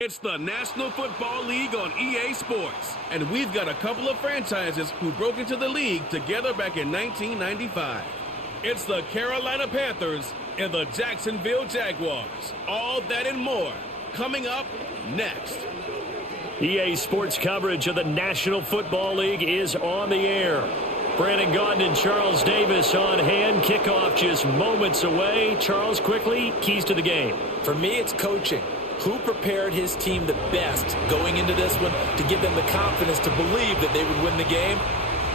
It's the National Football League on EA Sports, and we've got a couple of franchises who broke into the league together back in 1995. It's the Carolina Panthers and the Jacksonville Jaguars. All that and more coming up next. EA Sports coverage of the National Football League is on the air. Brandon Gaudin and Charles Davis on hand. Kickoff just moments away. Charles, quickly, keys to the game. For me, it's coaching. Who prepared his team the best going into this one to give them the confidence to believe that they would win the game?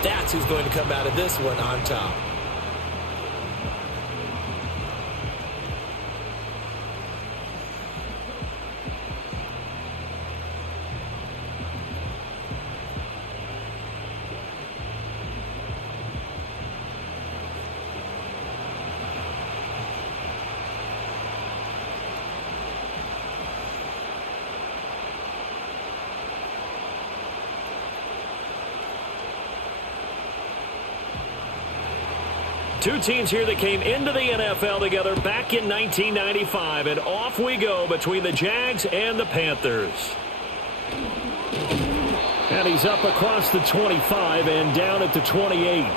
That's who's going to come out of this one on top. Two teams here that came into the NFL together back in 1995, and off we go between the Jags and the Panthers. And he's up across the 25 and down at the 28.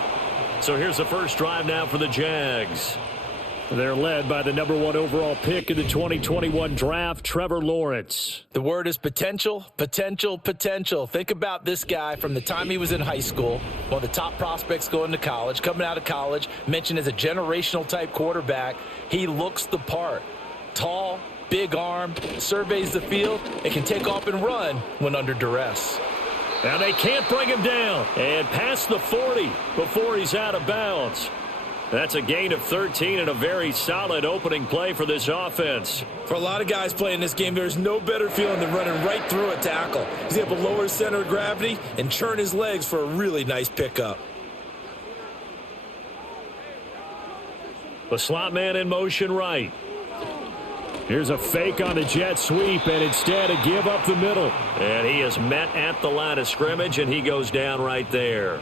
So here's the first drive now for the Jags. They're led by the #1 overall pick in the 2021 draft, Trevor Lawrence. The word is potential, potential, potential. Think about this guy from the time he was in high school, one of the top prospects going to college, coming out of college, mentioned as a generational type quarterback. He looks the part. Tall, big arm, surveys the field, and can take off and run when under duress. Now they can't bring him down. And past the 40 before he's out of bounds. That's a gain of 13 and a very solid opening play for this offense. For a lot of guys playing this game, there's no better feeling than running right through a tackle. He's able to lower his center of gravity and churn his legs for a really nice pickup. The slot man in motion right. Here's a fake on the jet sweep, and instead a give up the middle. And he is met at the line of scrimmage, and he goes down right there.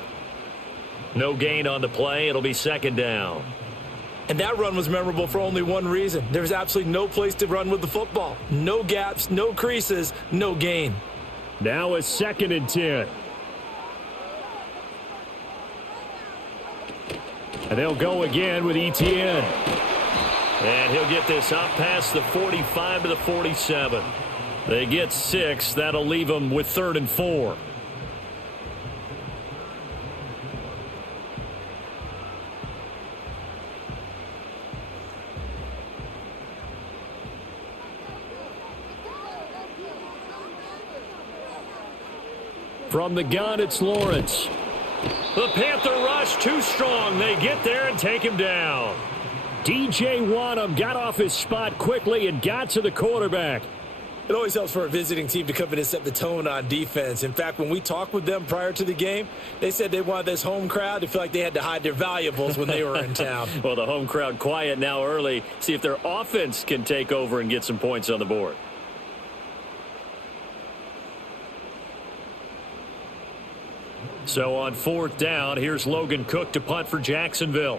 No gain on the play. It'll be second down. And that run was memorable for only one reason. There's absolutely no place to run with the football. No gaps, no creases, no gain. Now a 2nd and 10. And they'll go again with Etienne. And he'll get this up past the 45 to the 47. They get 6. That'll leave them with 3rd and 4. From the gun, it's Lawrence. The Panther rush too strong. They get there and take him down. DJ Wanham got off his spot quickly and got to the quarterback. It always helps for a visiting team to come in and set the tone on defense. In fact, when we talked with them prior to the game, they said they wanted this home crowd to feel like they had to hide their valuables when they were in town. Well, the home crowd quiet now early. See if their offense can take over and get some points on the board. So on 4th down, here's Logan Cook to punt for Jacksonville.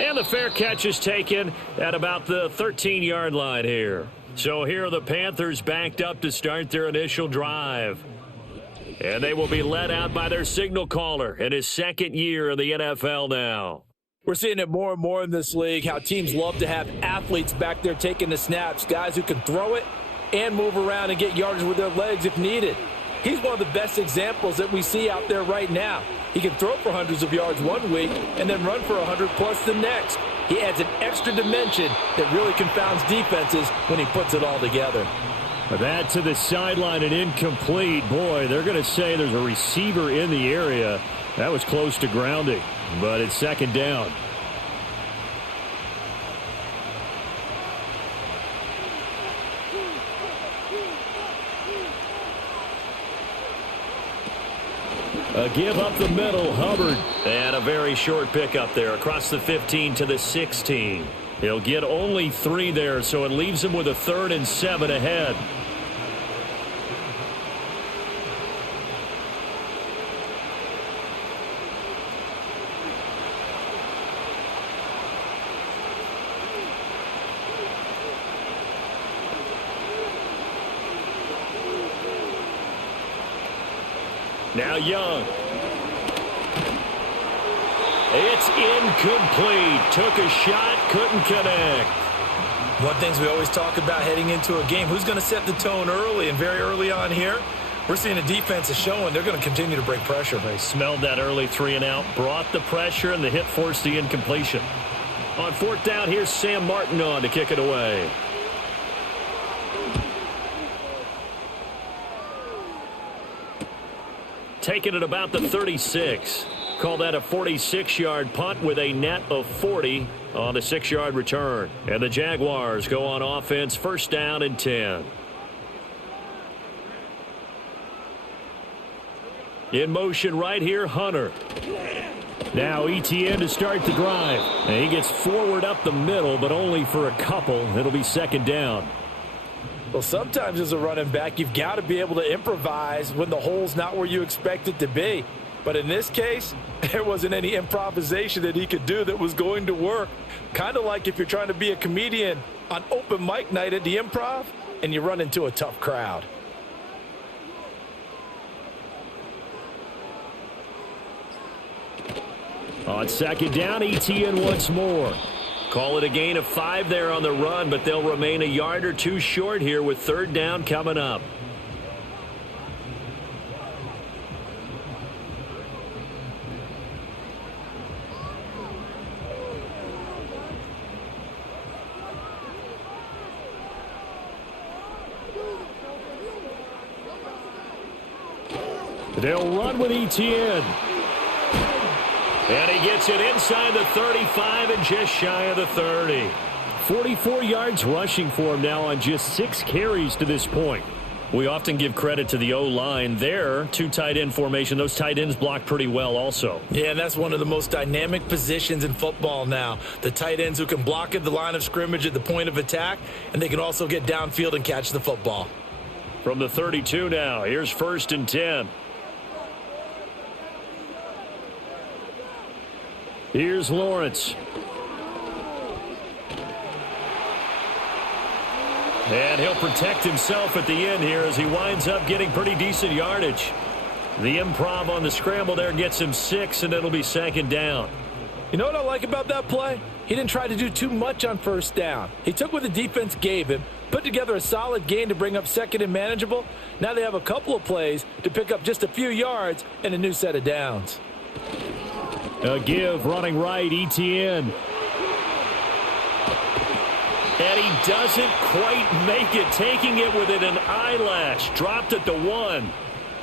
And the fair catch is taken at about the 13-yard line here. So here are the Panthers backed up to start their initial drive. And they will be led out by their signal caller in his 2nd year in the NFL now. We're seeing it more and more in this league, how teams love to have athletes back there taking the snaps, guys who can throw it and move around and get yardage with their legs if needed. He's one of the best examples that we see out there right now. He can throw for hundreds of yards one week and then run for 100+ the next. He adds an extra dimension that really confounds defenses when he puts it all together. That to the sideline and incomplete. Boy, they're going to say there's a receiver in the area. That was close to grounding, but it's 2nd down. A give up the middle, Hubbard. And a very short pickup there across the 15 to the 16. He'll get only 3 there, so it leaves him with a 3rd and 7 ahead. Now Young. It's incomplete. Took a shot, couldn't connect. One of the things we always talk about heading into a game, who's going to set the tone early, and very early on here, we're seeing the defense is showing they're going to continue to break pressure. They smelled that early 3-and-out, brought the pressure, and the hit forced the incompletion. On fourth down, here's Sam Martin on to kick it away. Taking it about the 36. Call that a 46-yard punt with a net of 40 on the 6-yard return. And the Jaguars go on offense, first down and 10. In motion right here, Hunter. Now Etienne to start the drive. And he gets forward up the middle, but only for a couple. It'll be second down. Well, sometimes as a running back, you've got to be able to improvise when the hole's not where you expect it to be. But in this case, there wasn't any improvisation that he could do that was going to work. Kind of like if you're trying to be a comedian on open mic night at the Improv and you run into a tough crowd. On second down, Etienne once more. Call it a gain of 5 there on the run, but they'll remain a yard or two short here with third down coming up. They'll run with Etienne. And he gets it inside the 35 and just shy of the 30. 44 yards rushing for him now on just 6 carries to this point. We often give credit to the O-line there. 2 tight end formation. Those tight ends block pretty well also. Yeah, and that's one of the most dynamic positions in football now. The tight ends who can block at the line of scrimmage at the point of attack, and they can also get downfield and catch the football. From the 32 now, here's first and 10. Here's Lawrence. And he'll protect himself at the end here as he winds up getting pretty decent yardage. The improv on the scramble there gets him 6, and it'll be second down. You know what I like about that play? He didn't try to do too much on first down. He took what the defense gave him, put together a solid gain to bring up second and manageable. Now they have a couple of plays to pick up just a few yards and a new set of downs. A give running right, Etienne. And he doesn't quite make it, taking it within an eyelash. Dropped it to 1.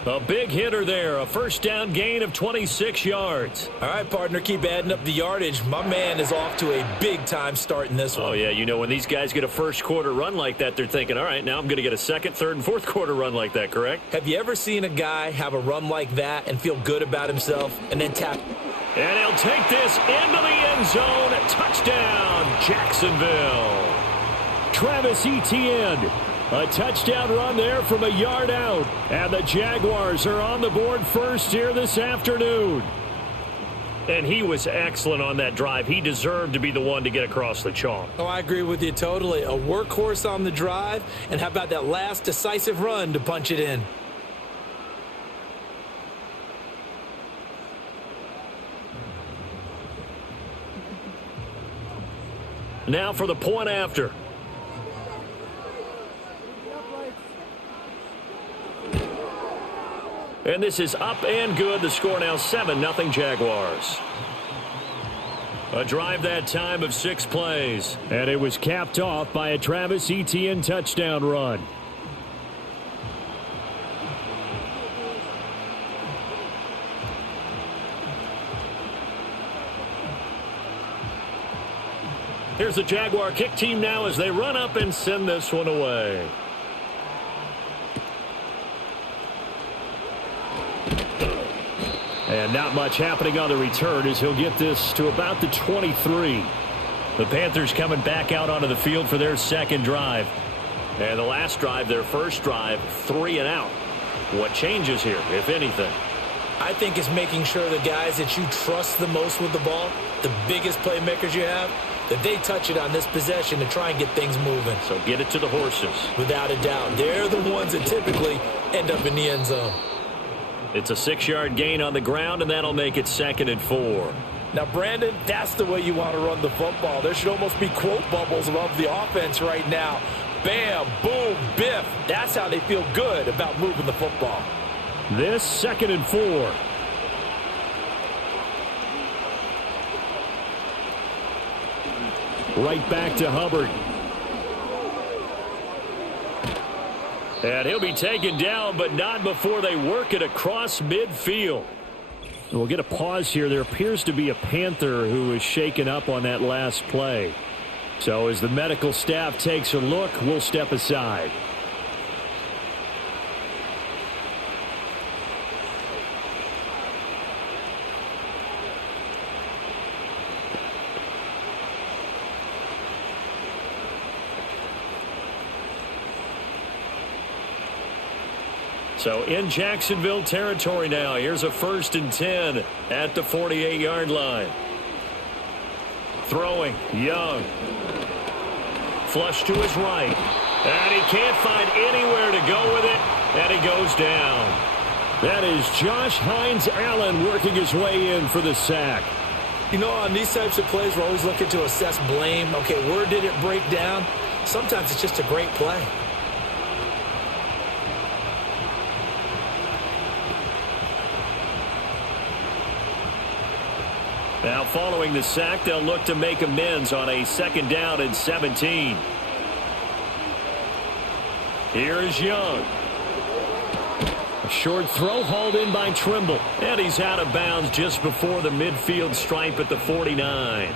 A big hitter there, a first down gain of 26 yards. All right, partner, keep adding up the yardage. My man is off to a big-time start in this one. Oh, yeah, you know, when these guys get a first-quarter run like that, they're thinking, all right, now I'm going to get a second, third, and fourth-quarter run like that, correct? Have you ever seen a guy have a run like that and feel good about himself and then tap? And he'll take this into the end zone. Touchdown, Jacksonville. Travis Etienne. A touchdown run there from a yard out. And the Jaguars are on the board first here this afternoon. And he was excellent on that drive. He deserved to be the one to get across the chalk. Oh, I agree with you totally. A workhorse on the drive. And how about that last decisive run to punch it in? Now for the point after. And this is up and good. The score now 7-0 Jaguars. A drive that time of 6 plays. And it was capped off by a Travis Etienne touchdown run. Here's the Jaguar kick team now as they run up and send this one away. And not much happening on the return as he'll get this to about the 23. The Panthers coming back out onto the field for their second drive. And the last drive, their first drive, 3 and out. What changes here, if anything? I think it's making sure the guys that you trust the most with the ball, the biggest playmakers you have, that they touch it on this possession to try and get things moving. So get it to the horses. Without a doubt. They're the ones that typically end up in the end zone. It's a 6-yard gain on the ground, and that'll make it 2nd and 4. Now, Brandon, that's the way you want to run the football. There should almost be quote bubbles above the offense right now. Bam, boom, biff. That's how they feel good about moving the football. This 2nd and 4. Right back to Hubbard. And he'll be taken down, but not before they work it across midfield. We'll get a pause here. There appears to be a Panther who is shaken up on that last play. So as the medical staff takes a look, we'll step aside. So in Jacksonville territory now. Here's a 1st and 10 at the 48-yard line. Throwing, Young. Flush to his right. And he can't find anywhere to go with it. And he goes down. That is Josh Hines-Allen working his way in for the sack. You know, on these types of plays, we're always looking to assess blame. Okay, where did it break down? Sometimes it's just a great play. Now following the sack, they'll look to make amends on a 2nd down and 17. Here is Young. A short throw hauled in by Trimble. And he's out of bounds just before the midfield stripe at the 49.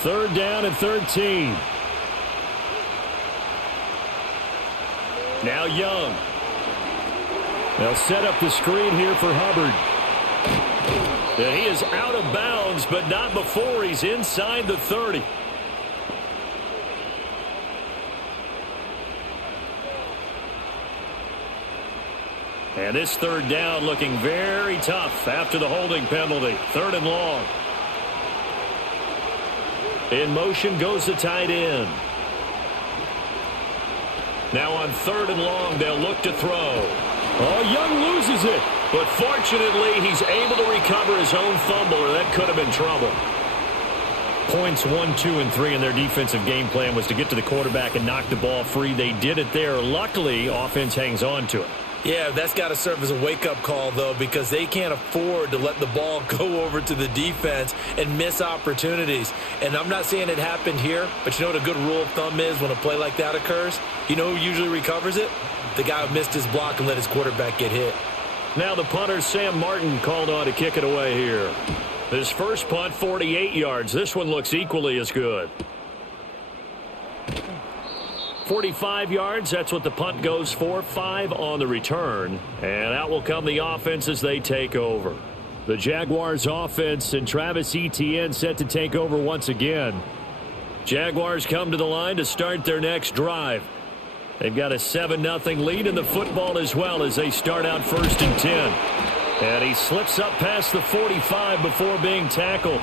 Third down and 13. Now Young. They'll set up the screen here for Hubbard. And he is out of bounds, but not before he's inside the 30. And this 3rd down looking very tough after the holding penalty. 3rd and long. In motion goes the tight end. Now on 3rd and long, they'll look to throw. Oh, Young loses it. But fortunately, he's able to recover his own fumble, or that could have been trouble. Points 1, 2, and 3 in their defensive game plan was to get to the quarterback and knock the ball free. They did it there. Luckily, offense hangs on to it. Yeah, that's got to serve as a wake-up call, though, because they can't afford to let the ball go over to the defense and miss opportunities. And I'm not saying it happened here, but you know what a good rule of thumb is when a play like that occurs? You know who usually recovers it? The guy who missed his block and let his quarterback get hit. Now the punter, Sam Martin, called on to kick it away here. His first punt, 48 yards. This one looks equally as good. 45 yards, that's what the punt goes for. 5 on the return. And out will come the offense as they take over. The Jaguars offense and Travis Etienne set to take over once again. Jaguars come to the line to start their next drive. They've got a 7-0 lead in the football as well as they start out 1st and 10. And he slips up past the 45 before being tackled.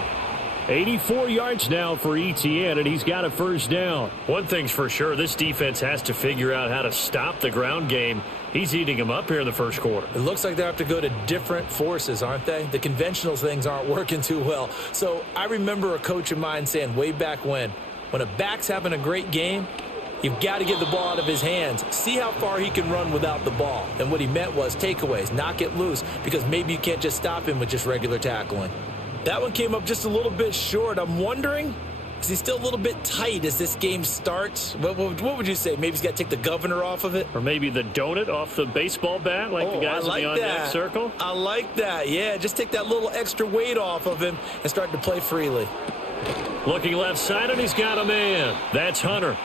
84 yards now for Etienne, and he's got a 1st down. One thing's for sure, this defense has to figure out how to stop the ground game. He's eating him up here in the 1st quarter. It looks like they have to go to different forces, aren't they? The conventional things aren't working too well. So I remember a coach of mine saying way back when a back's having a great game, you've got to get the ball out of his hands. See how far he can run without the ball. And what he meant was takeaways, knock it loose, because maybe you can't just stop him with just regular tackling. That one came up just a little bit short. I'm wondering, is he still a little bit tight as this game starts? What would you say? Maybe he's got to take the governor off of it? Or maybe the donut off the baseball bat like the guys in the on-deck circle? I like that. Yeah, just take that little extra weight off of him and start to play freely. Looking left side, and he's got a man. That's Hunter.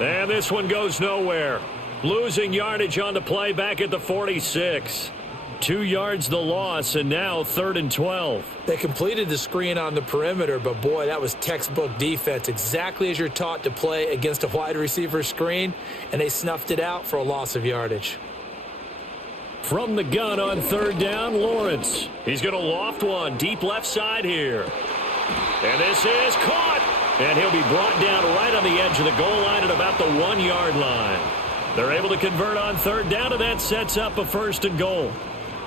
And this one goes nowhere. Losing yardage on the play back at the 46. 2 yards the loss, and now 3rd and 12. They completed the screen on the perimeter, but boy, that was textbook defense. Exactly as you're taught to play against a wide receiver screen, and they snuffed it out for a loss of yardage. From the gun on 3rd down, Lawrence. He's going to loft one deep left side here. And this is caught. And he'll be brought down right on the edge of the goal line at about the 1-yard line. They're able to convert on third down, and that sets up a 1st and goal.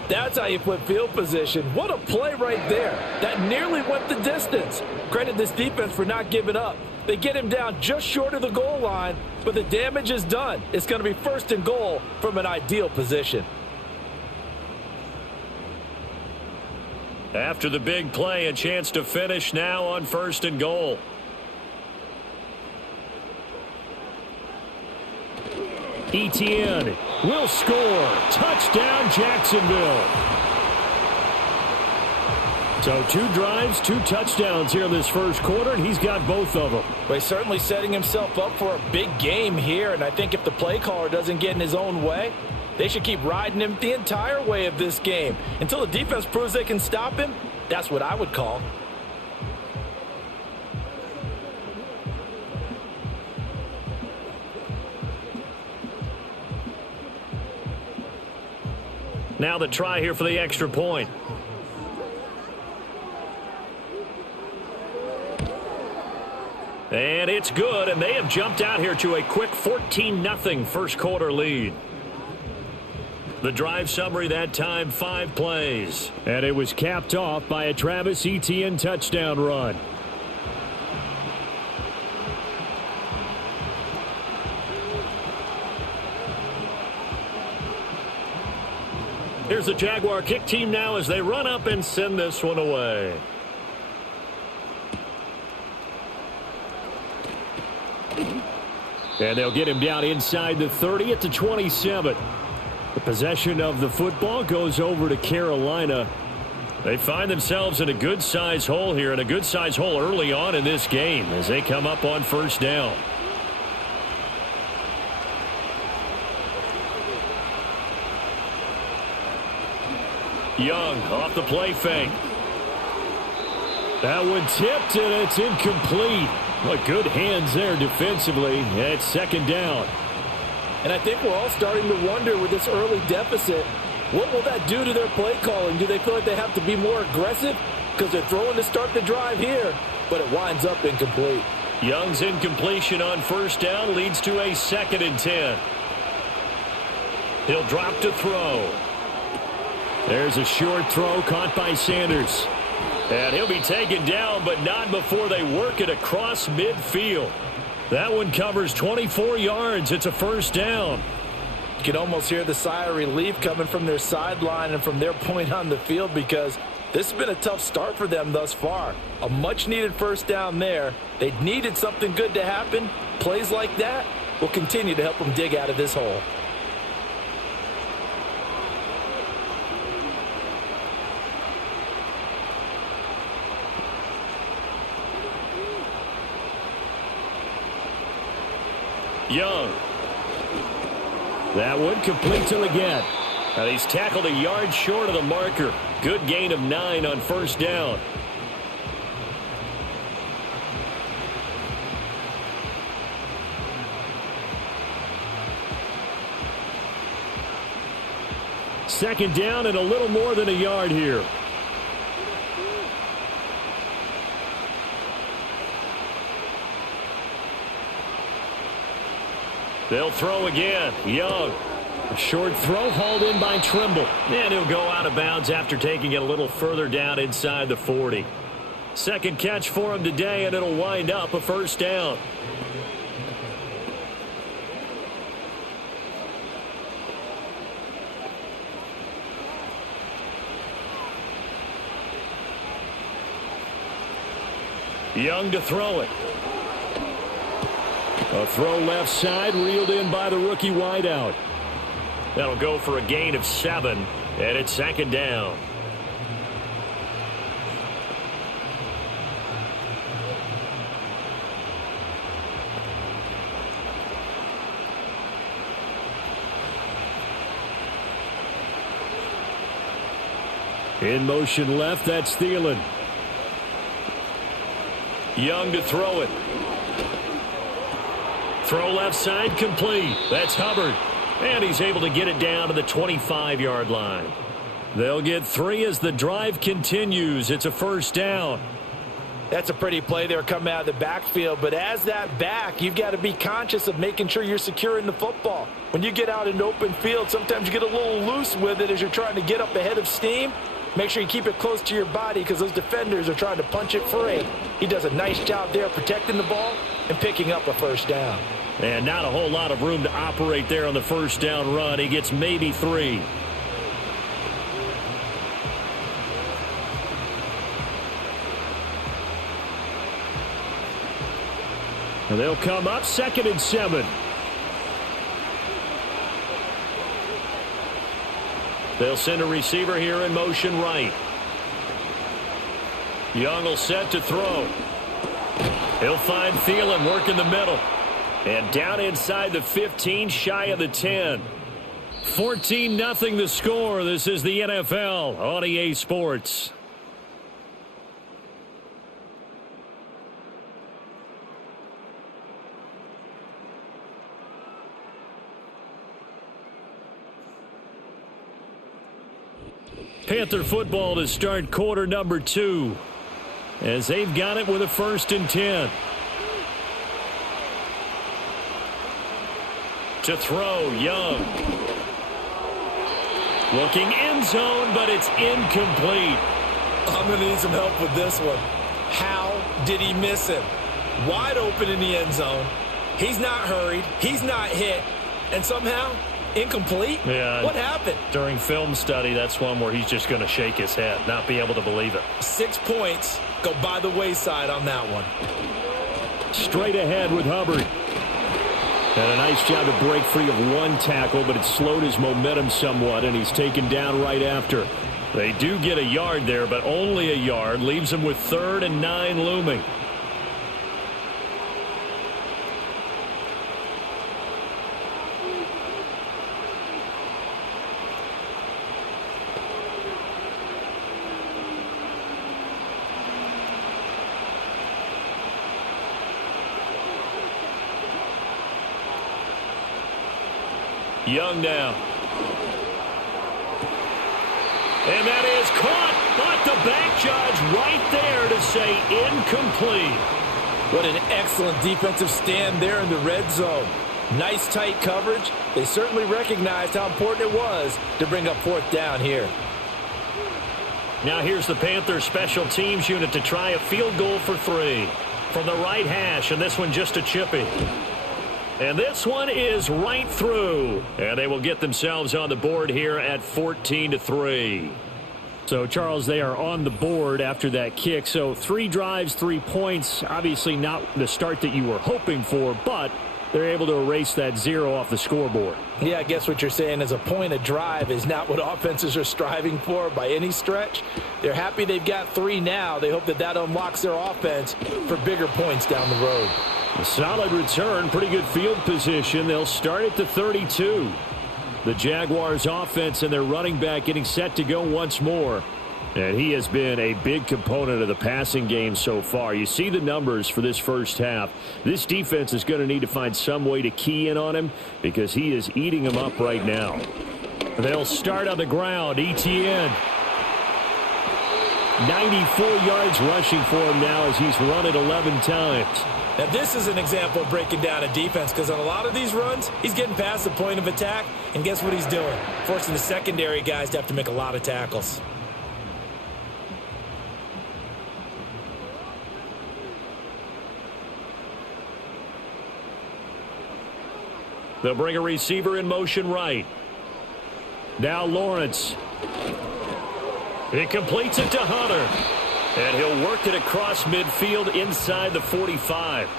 That's how you flip field position. What a play right there. That nearly went the distance. Credit this defense for not giving up. They get him down just short of the goal line, but the damage is done. It's going to be 1st and goal from an ideal position. After the big play, a chance to finish now on 1st and goal. Etienne will score. Touchdown, Jacksonville. So 2 drives, 2 touchdowns here in this first quarter, and he's got both of them. Well, he's certainly setting himself up for a big game here, and I think if the play caller doesn't get in his own way, they should keep riding him the entire way of this game. Until the defense proves they can stop him, that's what I would call. Now the try here for the extra point. And it's good, and they have jumped out here to a quick 14-0 first quarter lead. The drive summary that time, 5 plays. And it was capped off by a Travis Etienne touchdown run. Here's the Jaguar kick team now as they run up and send this one away. And they'll get him down inside the 30 at the 27. The possession of the football goes over to Carolina. They find themselves in a good-sized hole here, and a good-sized hole early on in this game as they come up on 1st down. Young off the play fake. That one tipped, and it's incomplete. Well, good hands there defensively. It's 2nd down. And I think we're all starting to wonder with this early deficit, what will that do to their play calling? Do they feel like they have to be more aggressive? Because they're throwing to start the drive here, but it winds up incomplete. Young's incompletion on 1st down leads to a 2nd and 10. He'll drop to throw. There's a short throw caught by Sanders. And he'll be taken down, but not before they work it across midfield. That one covers 24 yards. It's a 1st down. You can almost hear the sigh of relief coming from their sideline and from their point on the field, because this has been a tough start for them thus far. A much-needed 1st down there. They needed something good to happen. Plays like that will continue to help them dig out of this hole. Young. That one complete to Leggett. And he's tackled a yard short of the marker. Good gain of 9 on 1st down. Second down and a little more than a yard here. They'll throw again. Young. A short throw hauled in by Trimble. And he'll go out of bounds after taking it a little further down inside the 40. Second catch for him today, and it'll wind up a 1st down. Young to throw it. A throw left side, reeled in by the rookie wideout. That'll go for a gain of 7, and it's 2nd down. In motion left, that's Thielen. Young to throw it. Throw left side complete. That's Hubbard. And he's able to get it down to the 25-yard line. They'll get 3 as the drive continues. It's a 1st down. That's a pretty play there coming out of the backfield. But as that back, you've got to be conscious of making sure you're securing the football. When you get out in open field, sometimes you get a little loose with it as you're trying to get up ahead of steam. Make sure you keep it close to your body because those defenders are trying to punch it free. He does a nice job there protecting the ball and picking up a first down. And not a whole lot of room to operate there on the first down run. He gets maybe 3. And they'll come up 2nd and 7. They'll send a receiver here in motion right. Young will set to throw. He'll find Thielen working the middle. And down inside the 15, shy of the 10. 14-0 the score. This is the NFL on EA Sports. Panther football to start quarter number 2 as they've got it with a 1st and 10. To throw, Young. Looking end zone, but it's incomplete. I'm going to need some help with this one. How did he miss him? Wide open in the end zone. He's not hurried. He's not hit. And somehow, incomplete? Yeah. What happened? During film study, that's one where he's just going to shake his head, not be able to believe it. 6 points go by the wayside on that one. Straight ahead with Hubbard. And a nice job to break free of 1 tackle, but it slowed his momentum somewhat, and he's taken down right after. They do get a yard there, but only a yard. Leaves him with 3rd and 9 looming. Young now. And that is caught, but the back judge right there to say incomplete. What an excellent defensive stand there in the red zone. Nice tight coverage. They certainly recognized how important it was to bring up 4th down here. Now here's the Panthers special teams unit to try a field goal for 3. From the right hash, and this one just a chippy. And this one is right through. And they will get themselves on the board here at 14-3. So, Charles, they are on the board after that kick. So 3 drives, 3 points. Obviously not the start that you were hoping for, but they're able to erase that 0 off the scoreboard. Yeah, I guess what you're saying is a point a drive is not what offenses are striving for by any stretch. They're happy they've got 3 now. They hope that that unlocks their offense for bigger points down the road. A solid return, pretty good field position. They'll start at the 32. The Jaguars offense and their running back getting set to go once more. And he has been a big component of the passing game so far. You see the numbers for this first half. This defense is going to need to find some way to key in on him because he is eating them up right now. They'll start on the ground. Etienne. 94 yards rushing for him now as he's run it 11 times. Now, this is an example of breaking down a defense because on a lot of these runs, he's getting past the point of attack, and guess what he's doing? Forcing the secondary guys to have to make a lot of tackles. They'll bring a receiver in motion right. Now Lawrence. He completes it to Hunter. And he'll work it across midfield inside the 45.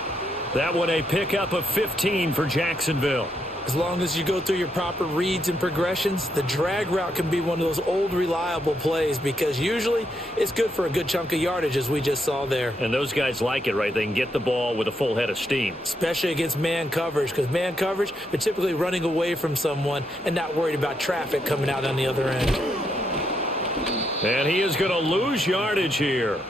That one a pickup of 15 for Jacksonville. As long as you go through your proper reads and progressions, the drag route can be one of those old reliable plays because usually it's good for a good chunk of yardage as we just saw there. And those guys like it, right? They can get the ball with a full head of steam. Especially against man coverage because man coverage, they're typically running away from someone and not worried about traffic coming out on the other end. And he is going to lose yardage here.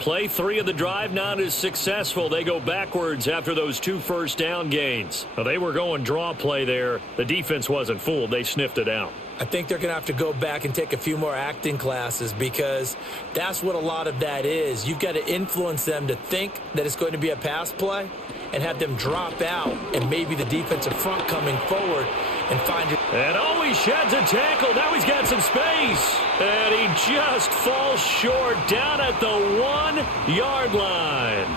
Play 3 of the drive not as successful. They go backwards after those 2 first down gains. Well, they were going draw play there. The defense wasn't fooled. They sniffed it out. I think they're going to have to go back and take a few more acting classes because that's what a lot of that is. You've got to influence them to think that it's going to be a pass play and have them drop out and maybe the defensive front coming forward and find your... And he sheds a tackle. Now he's got some space. And he just falls short down at the 1-yard line.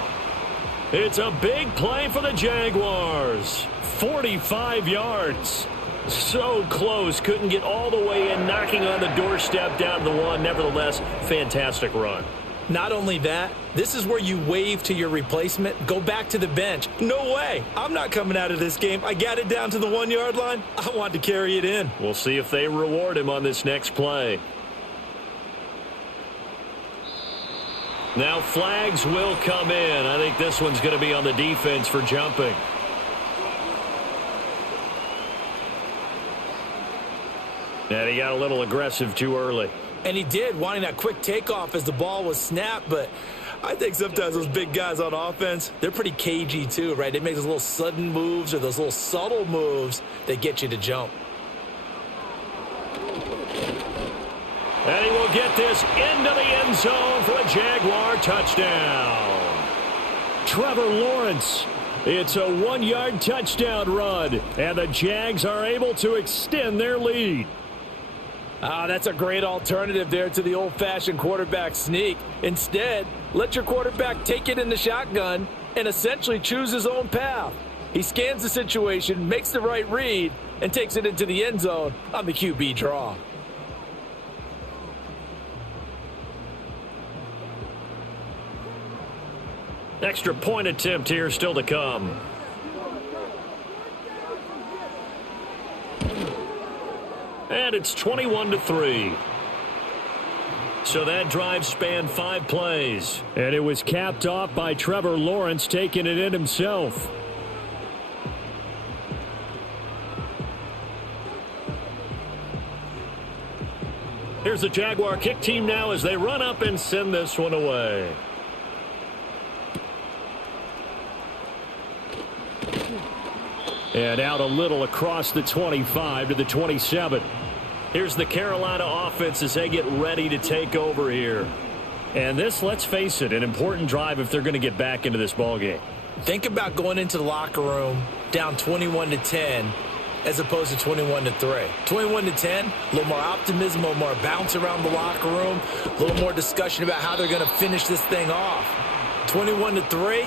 It's a big play for the Jaguars. 45 yards. So close. Couldn't get all the way in, knocking on the doorstep down to the 1. Nevertheless, fantastic run. Not only that, this is where you wave to your replacement, go back to the bench. No way. I'm not coming out of this game. I got it down to the 1-yard line. I want to carry it in. We'll see if they reward him on this next play. Now flags will come in. I think this one's going to be on the defense for jumping. And he got a little aggressive too early. And he did, wanting that quick takeoff as the ball was snapped. But I think sometimes those big guys on offense, they're pretty cagey too, right? They make those little sudden moves or those little subtle moves that get you to jump. And he will get this into the end zone for a Jaguar touchdown. Trevor Lawrence. It's a 1-yard touchdown run. And the Jags are able to extend their lead. That's a great alternative there to the old-fashioned quarterback sneak. Instead, let your quarterback take it in the shotgun and essentially choose his own path. He scans the situation, makes the right read, and takes it into the end zone on the QB draw. Extra point attempt here still to come. And it's 21-3. So that drive spanned 5 plays. And it was capped off by Trevor Lawrence taking it in himself. Here's the Jaguar kick team now as they run up and send this one away. And out a little across the 25 to the 27. Here's the Carolina offense as they get ready to take over here. And this, let's face it, an important drive if they're going to get back into this ballgame. Think about going into the locker room down 21-10 as opposed to 21-3. 21-10, a little more optimism, a little more bounce around the locker room, a little more discussion about how they're going to finish this thing off. 21-3,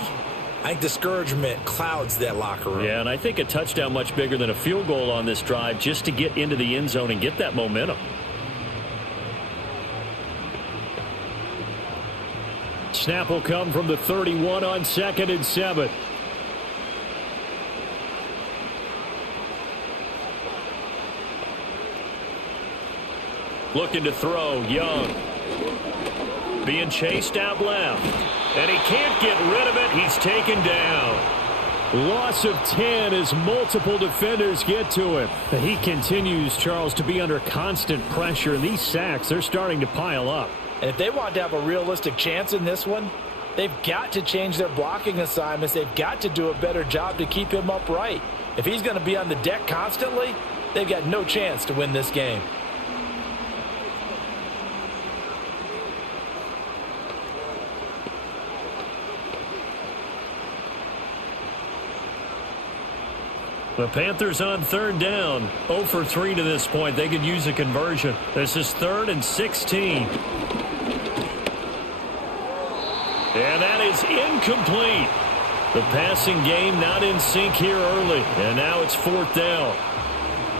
I think discouragement clouds that locker room. Yeah, and I think a touchdown much bigger than a field goal on this drive just to get into the end zone and get that momentum. Snap will come from the 31 on 2nd and 7. Looking to throw, Young. Being chased out left. And he can't get rid of it. He's taken down. Loss of 10 as multiple defenders get to him. But he continues, Charles, to be under constant pressure. And these sacks, they're starting to pile up. And if they want to have a realistic chance in this one, they've got to change their blocking assignments. They've got to do a better job to keep him upright. If he's going to be on the deck constantly, they've got no chance to win this game. The Panthers on 3rd down. 0 for 3 to this point. They could use a conversion. This is 3rd and 16. And that is incomplete. The passing game not in sync here early. And now it's 4th down.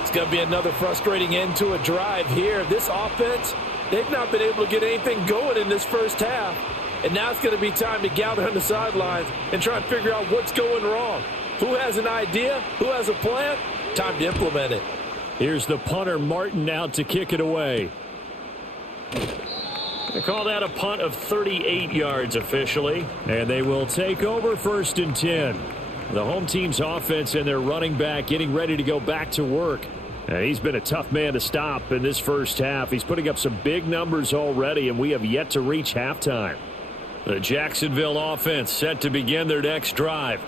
It's going to be another frustrating end to a drive here. This offense, they've not been able to get anything going in this first half. And now it's going to be time to gather on the sidelines and try and figure out what's going wrong. Who has an idea? Who has a plan? Time to implement it. Here's the punter, Martin, out to kick it away. They call that a punt of 38 yards officially. And they will take over 1st and 10. The home team's offense and their running back getting ready to go back to work. And he's been a tough man to stop in this first half. He's putting up some big numbers already, and we have yet to reach halftime. The Jacksonville offense set to begin their next drive.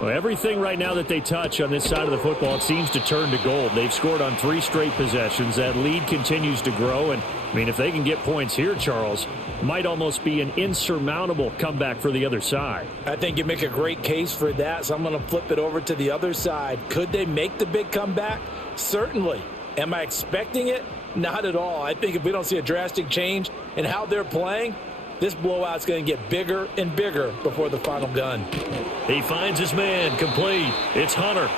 Well, everything right now that they touch on this side of the football, it seems to turn to gold. They've scored on 3 straight possessions. That lead continues to grow. And, I mean, if they can get points here, Charles, it might almost be an insurmountable comeback for the other side. I think you make a great case for that, so I'm going to flip it over to the other side. Could they make the big comeback? Certainly. Am I expecting it? Not at all. I think if we don't see a drastic change in how they're playing, this blowout's going to get bigger and bigger before the final gun. He finds his man, complete. It's Hunter.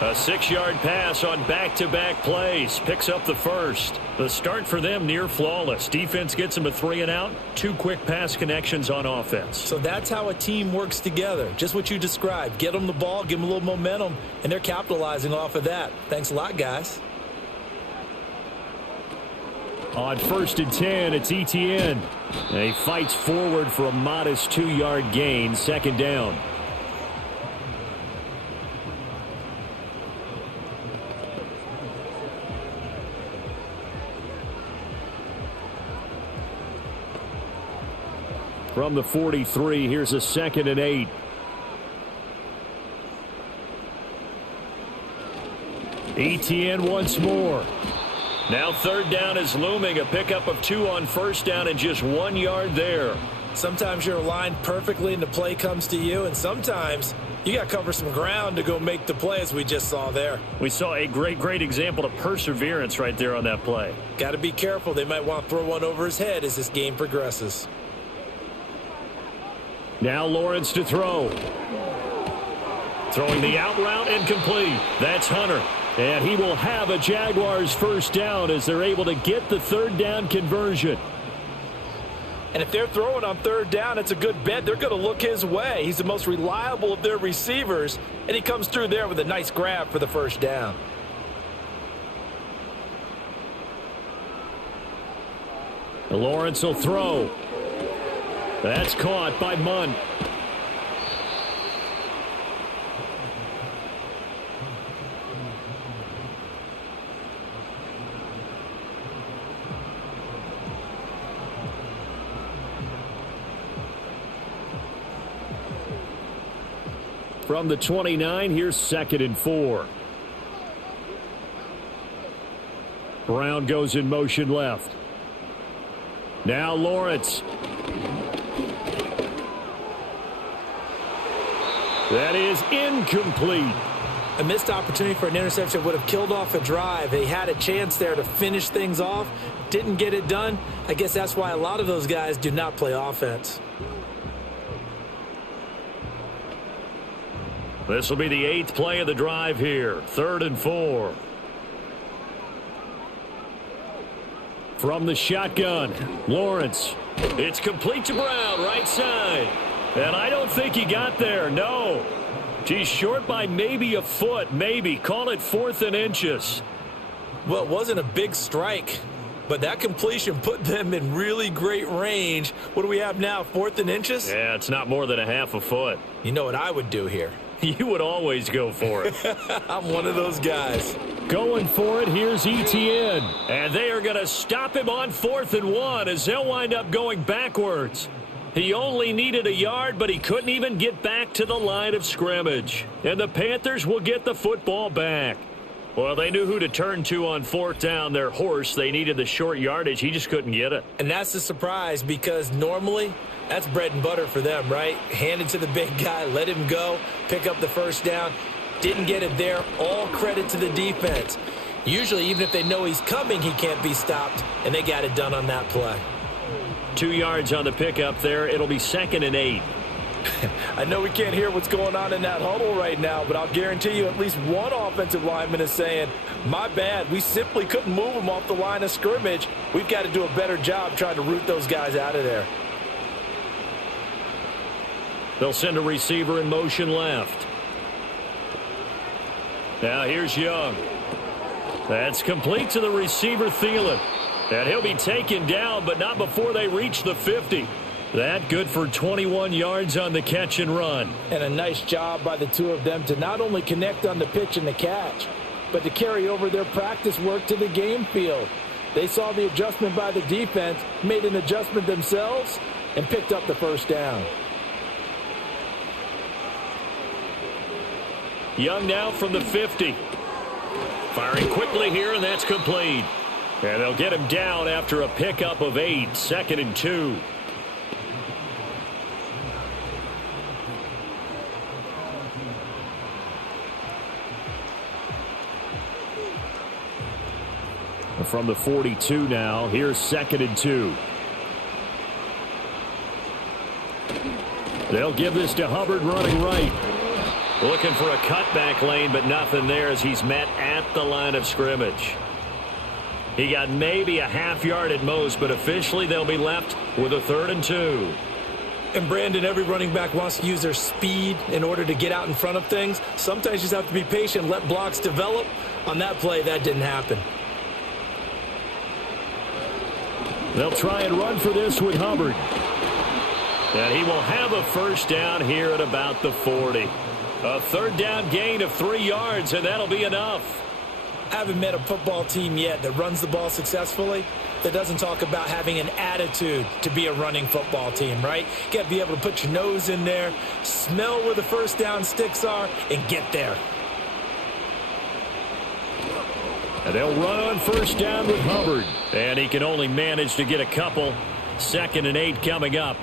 A 6-yard pass on back-to-back plays. Picks up the first. The start for them near flawless. Defense gets them a 3-and-out. 2 quick pass connections on offense. So that's how a team works together. Just what you described. Get them the ball, give them a little momentum, and they're capitalizing off of that. Thanks a lot, guys. On 1st and 10, it's Etienne. And he fights forward for a modest 2-yard gain, 2nd down. From the 43, here's a 2nd and 8. Etienne once more. Now 3rd down is looming. A pickup of 2 on 1st down and just 1 yard there. Sometimes you're aligned perfectly and the play comes to you, and sometimes you got to cover some ground to go make the play, as we just saw there. We saw a great example of perseverance right there on that play. Got to be careful. They might want to throw one over his head as this game progresses. Now Lawrence to throw. Throwing the out route and complete. That's Hunter. And he will have a Jaguars 1st down as they're able to get the 3rd down conversion. And if they're throwing on 3rd down, it's a good bet. They're going to look his way. He's the most reliable of their receivers, and he comes through there with a nice grab for the 1st down. Lawrence will throw. That's caught by Munn. From the 29, here's 2nd and 4. Brown goes in motion left. Now Lawrence. That is incomplete. A missed opportunity for an interception would have killed off a drive. They had a chance there to finish things off. Didn't get it done. I guess that's why a lot of those guys do not play offense. This will be the 8th play of the drive here. 3rd and 4. From the shotgun, Lawrence. It's complete to Brown, right side. And I don't think he got there, no. He's short by maybe a foot, maybe. Call it 4th and inches. Well, it wasn't a big strike, but that completion put them in really great range. What do we have now, 4th and inches? Yeah, it's not more than a half a foot. You know what I would do here? You would always go for it. I'm one of those guys. Going for it, here's Etienne. And they are going to stop him on 4th and 1 as they'll wind up going backwards. He only needed a yard, but he couldn't even get back to the line of scrimmage. And the Panthers will get the football back. Well, they knew who to turn to on 4th down. Their horse, they needed the short yardage. He just couldn't get it. And that's a surprise because normally that's bread and butter for them, right? Hand it to the big guy, let him go, pick up the 1st down. Didn't get it there. All credit to the defense. Usually, even if they know he's coming, he can't be stopped, and they got it done on that play. 2 yards on the pickup there. It'll be 2nd and 8. I know we can't hear what's going on in that huddle right now, but I'll guarantee you at least one offensive lineman is saying, my bad, we simply couldn't move them off the line of scrimmage. We've got to do a better job trying to root those guys out of there. They'll send a receiver in motion left. Now here's Young. That's complete to the receiver, Thielen. And he'll be taken down, but not before they reach the 50. That good for 21 yards on the catch and run. And a nice job by the two of them to not only connect on the pitch and the catch, but to carry over their practice work to the game field. They saw the adjustment by the defense, made an adjustment themselves, and picked up the 1st down. Young now from the 50. Firing quickly here, and that's complete. And they'll get him down after a pickup of 8, 2nd and 2. From the 42 now, here's 2nd and 2. They'll give this to Hubbard running right. Looking for a cutback lane, but nothing there as he's met at the line of scrimmage. He got maybe a half yard at most, but officially they'll be left with a 3rd and 2. And Brandon, every running back wants to use their speed in order to get out in front of things. Sometimes you just have to be patient, let blocks develop. On that play, that didn't happen. They'll try and run for this with Hubbard. And he will have a first down here at about the 40. A 3rd down gain of 3 yards, and that'll be enough. Haven't met a football team yet that runs the ball successfully that doesn't talk about having an attitude to be a running football team, right? You got to be able to put your nose in there, smell where the first down sticks are, and get there. And they'll run on first down with Hubbard. And he can only manage to get a couple. 2nd and 8 coming up.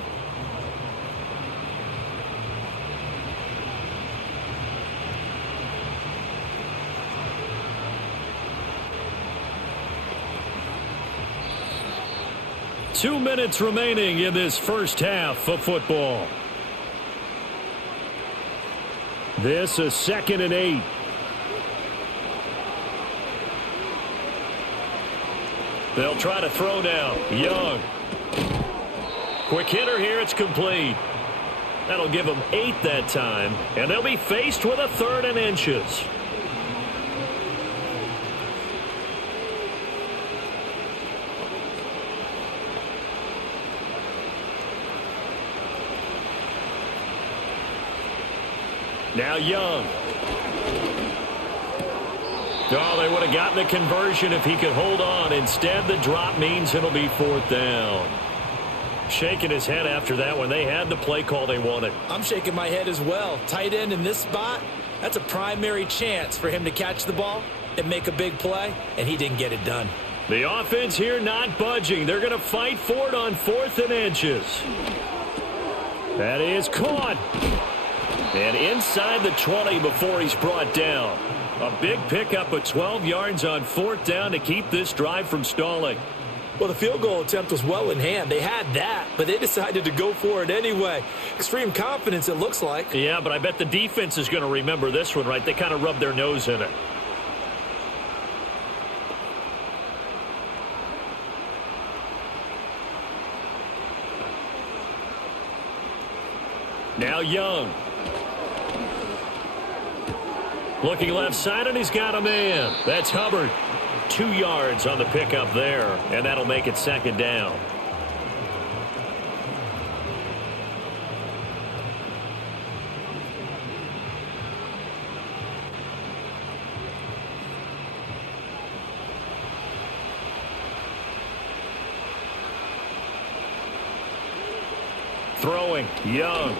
Two minutes remaining in this first half of football. This is 2nd and 8. They'll try to throw now. Young. Quick hitter here. It's complete. That'll give them 8 that time. And they'll be faced with a 3rd and inches. Now Young. Oh, they would have gotten the conversion if he could hold on. Instead, the drop means it'll be 4th down. Shaking his head after that one. They had the play call they wanted. I'm shaking my head as well. Tight end in this spot, that's a primary chance for him to catch the ball and make a big play, and he didn't get it done. The offense here not budging. They're going to fight for it on 4th and inches. That is caught. And inside the 20 before he's brought down. A big pickup of 12 yards on 4th down to keep this drive from stalling. Well, the field goal attempt was well in hand. They had that, but they decided to go for it anyway. Extreme confidence, it looks like. Yeah, but I bet the defense is going to remember this one, right? They kind of rubbed their nose in it. Now Young. Looking left side, and he's got a man. That's Hubbard. 2 yards on the pickup there, and that'll make it 2nd down. Throwing, Young.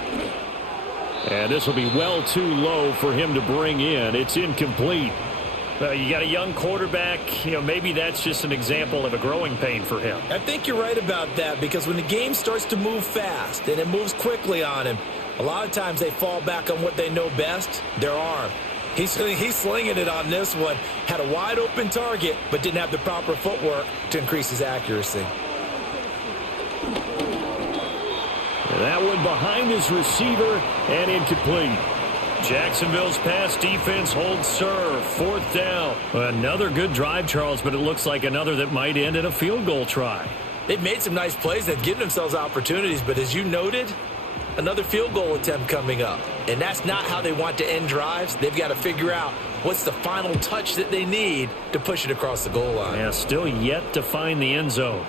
And this will be well too low for him to bring in. It's incomplete. You got a young quarterback. Maybe that's just an example of a growing pain for him. I think you're right about that, because when the game starts to move fast and it moves quickly on him, a lot of times they fall back on what they know best, their arm. He's slinging it on this one. Had a wide open target, but didn't have the proper footwork to increase his accuracy. That one behind his receiver and incomplete. Jacksonville's pass defense holds serve. 4th down. Another good drive, Charles, but it looks like another that might end in a field goal try. They've made some nice plays. They've given themselves opportunities, but as you noted, another field goal attempt coming up. And that's not how they want to end drives. They've got to figure out what's the final touch that they need to push it across the goal line. Yeah, still yet to find the end zone.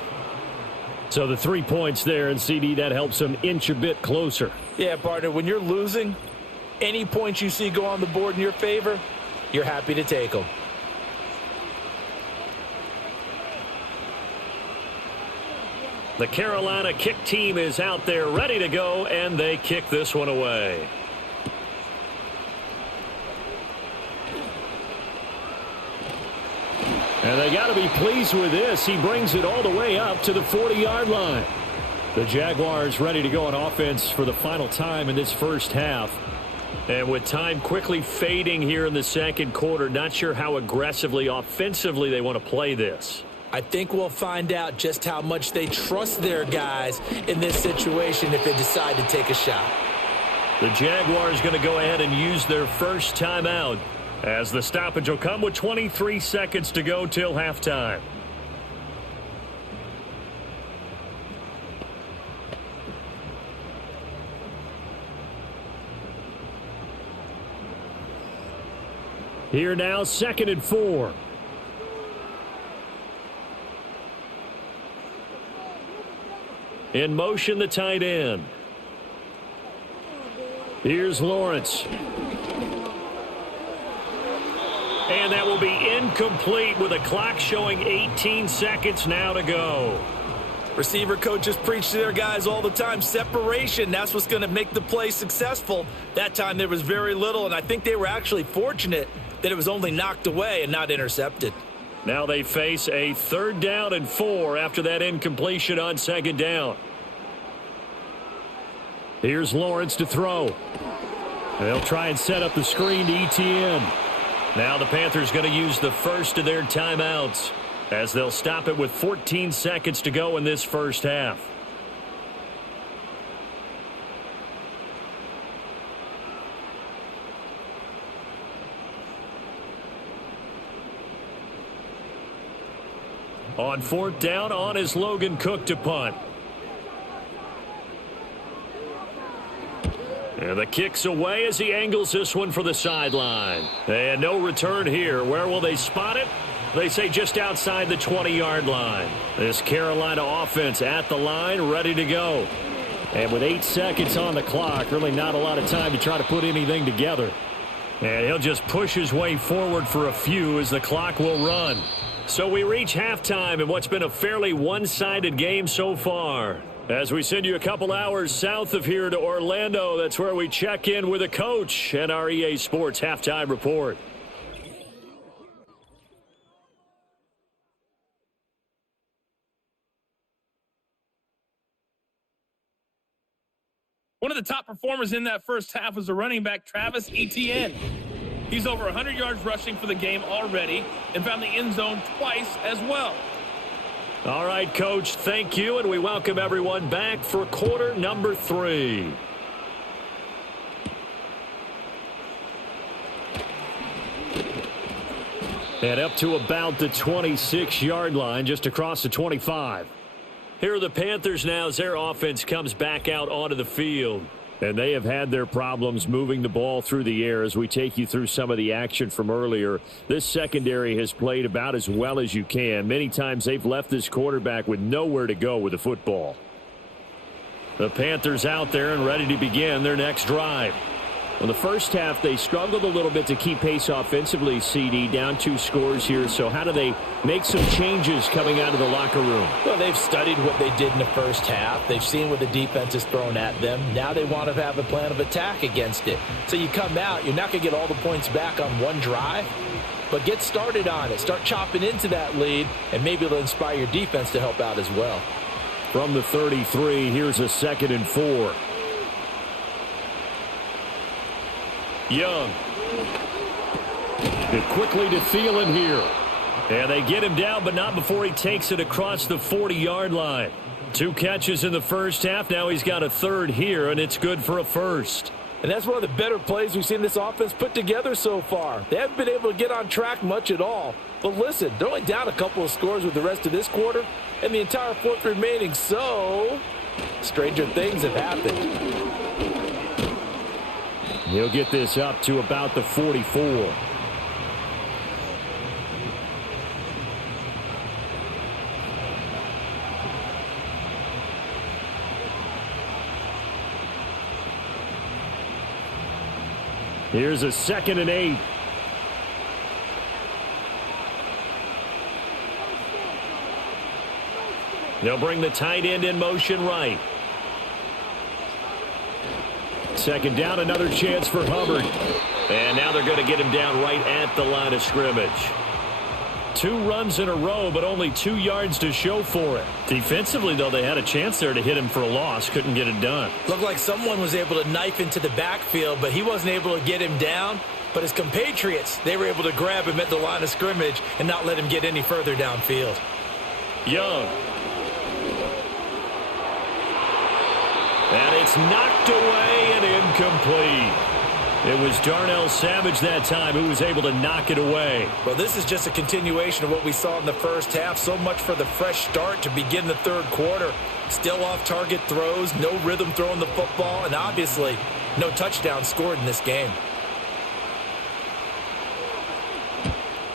So the 3 points there, and CD, that helps them inch a bit closer. Yeah, partner, when you're losing, any points you see go on the board in your favor, you're happy to take them. The Carolina kick team is out there ready to go, and they kick this one away. And they got to be pleased with this. He brings it all the way up to the 40-yard line. The Jaguars ready to go on offense for the final time in this first half. And with time quickly fading here in the second quarter, not sure how aggressively, offensively they want to play this. I think we'll find out just how much they trust their guys in this situation if they decide to take a shot. The Jaguars going to go ahead and use their first timeout, as the stoppage will come with 23 seconds to go till halftime. Here now, 2nd and 4. In motion, the tight end. Here's Lawrence. And that will be incomplete with a clock showing 18 seconds now to go. Receiver coaches preach to their guys all the time. Separation, that's what's going to make the play successful. That time there was very little, and I think they were actually fortunate that it was only knocked away and not intercepted. Now they face a 3rd down and 4 after that incompletion on 2nd down. Here's Lawrence to throw. They'll try and set up the screen to Etienne. Now the Panthers going to use the first of their timeouts, as they'll stop it with 14 seconds to go in this first half. On 4th down, on is Logan Cook to punt. And the kick's away as he angles this one for the sideline. And no return here. Where will they spot it? They say just outside the 20-yard line. This Carolina offense at the line, ready to go. And with 8 seconds on the clock, really not a lot of time to try to put anything together. And he'll just push his way forward for a few as the clock will run. So we reach halftime in what's been a fairly one-sided game so far. As we send you a couple hours south of here to Orlando, that's where we check in with a coach and our EA Sports Halftime Report. One of the top performers in that first half was the running back Travis Etienne. He's over 100 yards rushing for the game already and found the end zone twice as well. All right, Coach, thank you, and we welcome everyone back for quarter number 3. And up to about the 26-yard line, just across the 25. Here are the Panthers now as their offense comes back out onto the field. And they have had their problems moving the ball through the air as we take you through some of the action from earlier. This secondary has played about as well as you can. Many times they've left this quarterback with nowhere to go with the football. The Panthers out there and ready to begin their next drive. Well, the first half, they struggled a little bit to keep pace offensively, CD, down 2 scores here. So how do they make some changes coming out of the locker room? Well, they've studied what they did in the first half. They've seen what the defense has thrown at them. Now they want to have a plan of attack against it. So you come out, you're not going to get all the points back on one drive, but get started on it. Start chopping into that lead, and maybe it'll inspire your defense to help out as well. From the 33, here's a 2nd and 4. Young. And quickly to Thielen here. And they get him down, but not before he takes it across the 40-yard line. 2 catches in the first half. Now he's got a 3rd here, and it's good for a 1st. And that's one of the better plays we've seen this offense put together so far. They haven't been able to get on track much at all. But listen, they're only down a couple of scores with the rest of this quarter, and the entire 4th remaining, so stranger things have happened. He'll get this up to about the 44. Here's a 2nd and 8. They'll bring the tight end in motion right. 2nd down, another chance for Hubbard. And now they're going to get him down right at the line of scrimmage. 2 runs in a row, but only 2 yards to show for it. Defensively, though, they had a chance there to hit him for a loss. Couldn't get it done. Looked like someone was able to knife into the backfield, but he wasn't able to get him down. But his compatriots, they were able to grab him at the line of scrimmage and not let him get any further downfield. Young. And it's knocked away and incomplete. It was Darnell Savage that time who was able to knock it away. Well, this is just a continuation of what we saw in the first half. So much for the fresh start to begin the third quarter. Still off-target throws, no rhythm throwing the football, and obviously no touchdown scored in this game.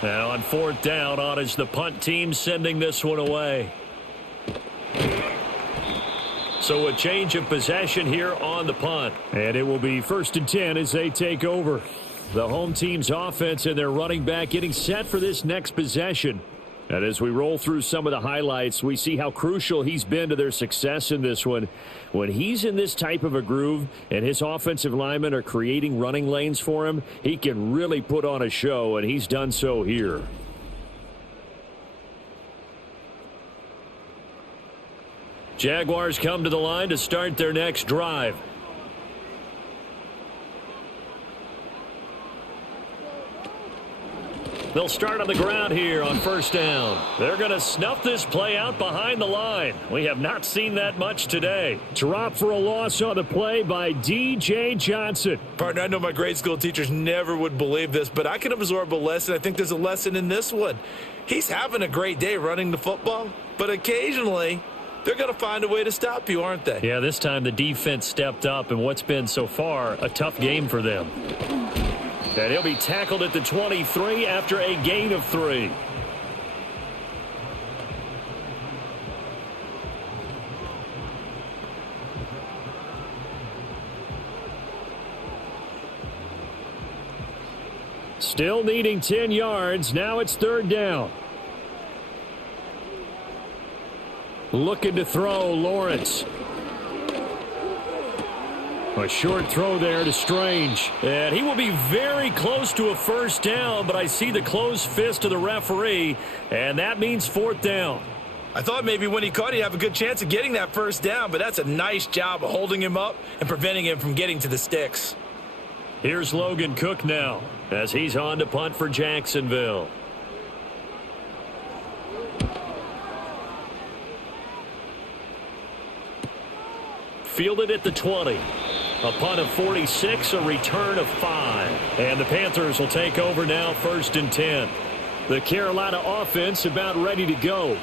Now on 4th down, on is the punt team sending this one away. So a change of possession here on the punt. And it will be 1st and 10 as they take over. The home team's offense and their running back getting set for this next possession. And as we roll through some of the highlights, we see how crucial he's been to their success in this one. When he's in this type of a groove and his offensive linemen are creating running lanes for him, he can really put on a show, and he's done so here. Jaguars come to the line to start their next drive. They'll start on the ground here on 1st down. They're going to snuff this play out behind the line. We have not seen that much today. Drop for a loss on the play by D.J. Johnson. Partner, I know my grade school teachers never would believe this, but I can absorb a lesson. I think there's a lesson in this one. He's having a great day running the football, but occasionally they're going to find a way to stop you, aren't they? Yeah, this time the defense stepped up in what's been so far a tough game for them. And he'll be tackled at the 23 after a gain of 3. Still needing 10 yards. Now it's 3rd down. Looking to throw, Lawrence. A short throw there to Strange. And he will be very close to a 1st down, but I see the closed fist of the referee, and that means 4th down. I thought maybe when he caught, he'd have a good chance of getting that 1st down, but that's a nice job of holding him up and preventing him from getting to the sticks. Here's Logan Cook now as he's on to punt for Jacksonville. Fielded at the 20. A punt of 46, a return of 5. And the Panthers will take over now 1st and 10. The Carolina offense about ready to go.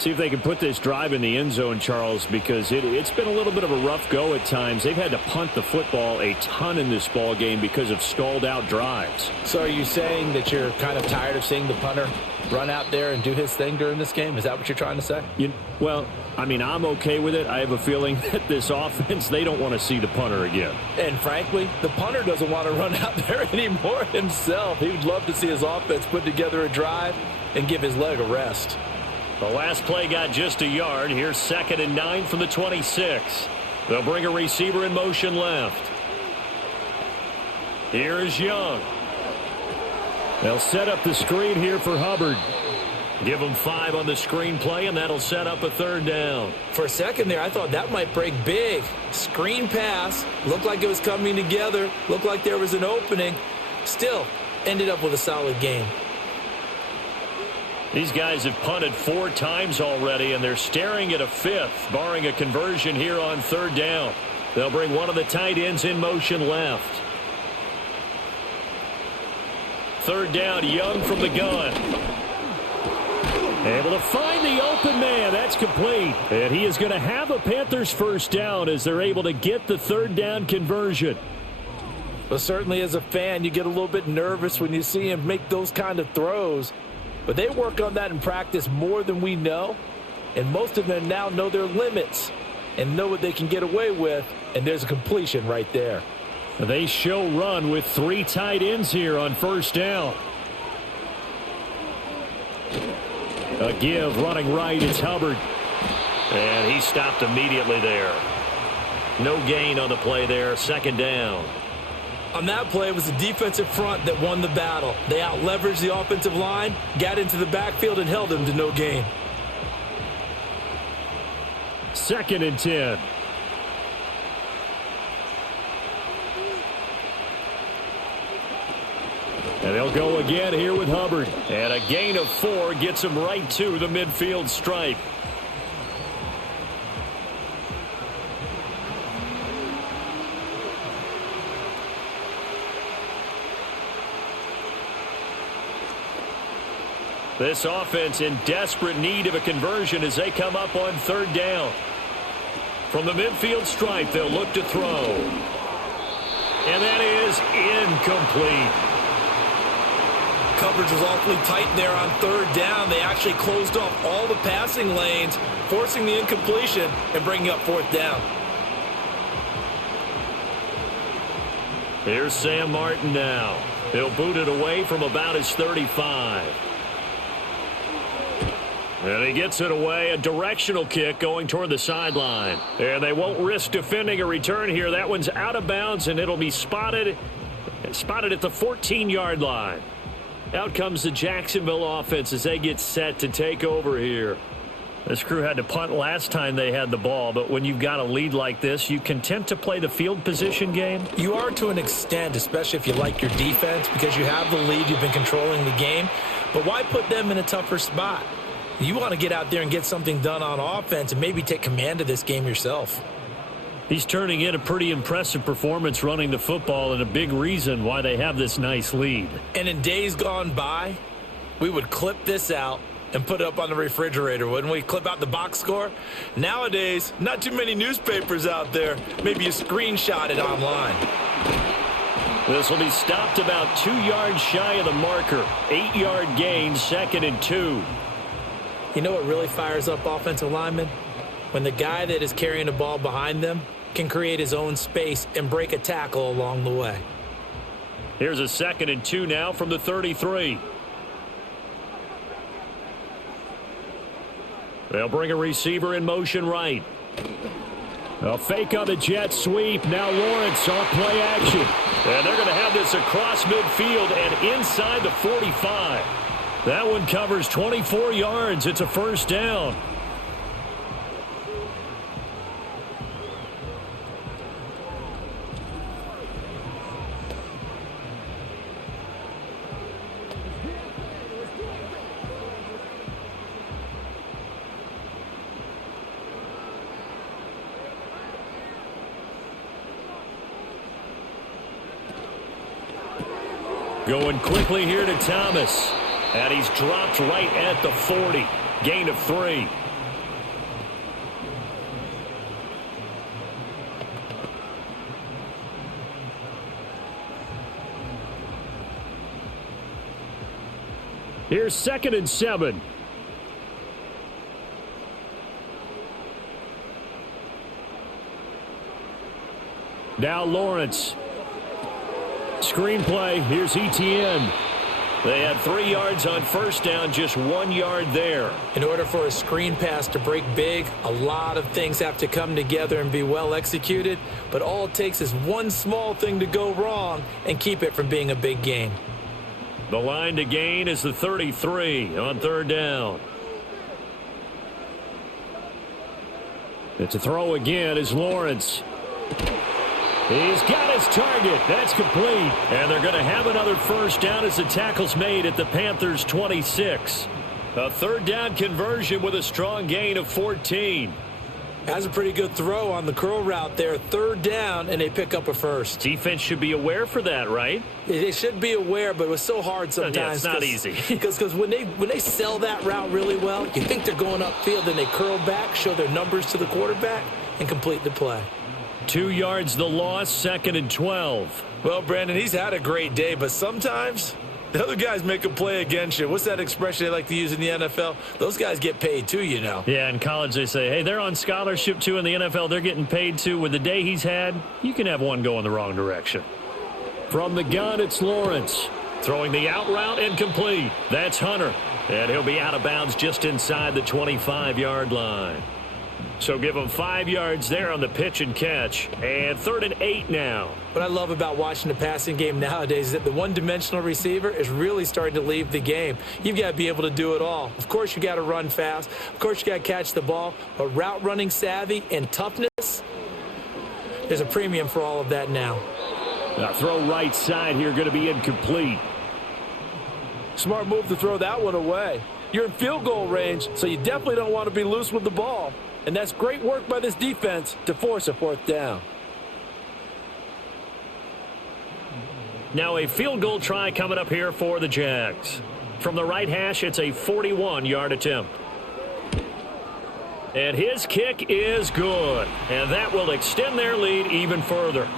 See if they can put this drive in the end zone, Charles, because it's been a little bit of a rough go at times. They've had to punt the football a ton in this ball game because of stalled out drives. So are you saying that you're kind of tired of seeing the punter run out there and do his thing during this game? Is that what you're trying to say? Well, I mean, I'm okay with it. I have a feeling that this offense, they don't want to see the punter again. And frankly, the punter doesn't want to run out there anymore himself. He would love to see his offense put together a drive and give his leg a rest. The last play got just a yard. Here's 2nd and 9 from the 26. They'll bring a receiver in motion left. Here is Young. They'll set up the screen here for Hubbard. Give him 5 on the screen play, and that'll set up a 3rd down. For a second there, I thought that might break big. Screen pass. Looked like it was coming together. Looked like there was an opening. Still, ended up with a solid game. These guys have punted 4 times already, and they're staring at a 5th, barring a conversion here on 3rd down. They'll bring one of the tight ends in motion left. 3rd down, Young from the gun. Able to find the open man. That's complete. And he is going to have a Panthers 1st down as they're able to get the 3rd down conversion. Well, certainly as a fan, you get a little bit nervous when you see him make those kind of throws. But they work on that in practice more than we know. And most of them now know their limits and know what they can get away with. And there's a completion right there. They show run with 3 tight ends here on 1st down. A give running right. It's Hubbard. And he stopped immediately there. No gain on the play there. 2nd down. On that play, it was the defensive front that won the battle. They out-leveraged the offensive line, got into the backfield, and held them to no gain. 2nd and 10. And they'll go again here with Hubbard. And a gain of 4 gets him right to the midfield stripe. This offense in desperate need of a conversion as they come up on 3rd down. From the midfield stripe, they'll look to throw. And that is incomplete. Coverage was awfully tight there on 3rd down. They actually closed off all the passing lanes, forcing the incompletion and bringing up 4th down. Here's Sam Martin now. He'll boot it away from about his 35. And he gets it away, a directional kick going toward the sideline. And they won't risk defending a return here. That one's out of bounds, and it'll be spotted at the 14-yard line. Out comes the Jacksonville offense as they get set to take over here. This crew had to punt last time they had the ball, but when you've got a lead like this, you content to play the field position game? You are to an extent, especially if you like your defense, because you have the lead, you've been controlling the game. But why put them in a tougher spot? You want to get out there and get something done on offense and maybe take command of this game yourself. He's turning in a pretty impressive performance running the football and a big reason why they have this nice lead. And in days gone by, we would clip this out and put it up on the refrigerator, wouldn't we? Clip out the box score. Nowadays, not too many newspapers out there. Maybe you screenshot it online. This will be stopped about 2 yards shy of the marker. 8-yard gain, 2nd and 2. You know what really fires up offensive linemen? When the guy that is carrying the ball behind them can create his own space and break a tackle along the way. Here's a 2nd and 2 now from the 33. They'll bring a receiver in motion right. A fake on the jet sweep. Now Lawrence off play action. And they're going to have this across midfield and inside the 45. That one covers 24 yards. It's a 1st down. Going quickly here to Thomas. And he's dropped right at the 40. Gain of 3. Here's 2nd and 7. Now Lawrence. Screenplay. Here's Etienne. They had 3 yards on 1st down, just 1 yard there. In order for a screen pass to break big, a lot of things have to come together and be well executed, but all it takes is one small thing to go wrong and keep it from being a big gain. The line to gain is the 33 on 3rd down. It's a throw again is Lawrence. He's got his target. That's complete. And they're going to have another 1st down as the tackle's made at the Panthers' 26. A 3rd down conversion with a strong gain of 14. Has a pretty good throw on the curl route there. 3rd down, and they pick up a 1st. Defense should be aware for that, right? They should be aware, but it was so hard sometimes. Yeah, it's not easy. Because when they sell that route really well, you think they're going upfield, and they curl back, show their numbers to the quarterback, and complete the play. 2 yards the loss, 2nd and 12. Well, Brandon, he's had a great day, but sometimes the other guys make a play against you. What's that expression they like to use in the NFL? Those guys get paid too, you know. Yeah, in college they say, hey, they're on scholarship too. In the NFL, they're getting paid too. With the day he's had, you can have one go in the wrong direction. From the gun, it's Lawrence. Throwing the out route incomplete. That's Hunter. And he'll be out of bounds just inside the 25-yard line. So give them 5 yards there on the pitch and catch. And 3rd and 8 now. What I love about watching the passing game nowadays is that the one-dimensional receiver is really starting to leave the game. You've got to be able to do it all. Of course, you got to run fast. Of course, you got to catch the ball. But route running savvy and toughness, there's a premium for all of that now. Throw right side here, going to be incomplete. Smart move to throw that one away. You're in field goal range, so you definitely don't want to be loose with the ball. And that's great work by this defense to force a 4th down. Now a field goal try coming up here for the Jags. From the right hash, it's a 41-yard attempt. And his kick is good. And that will extend their lead even further.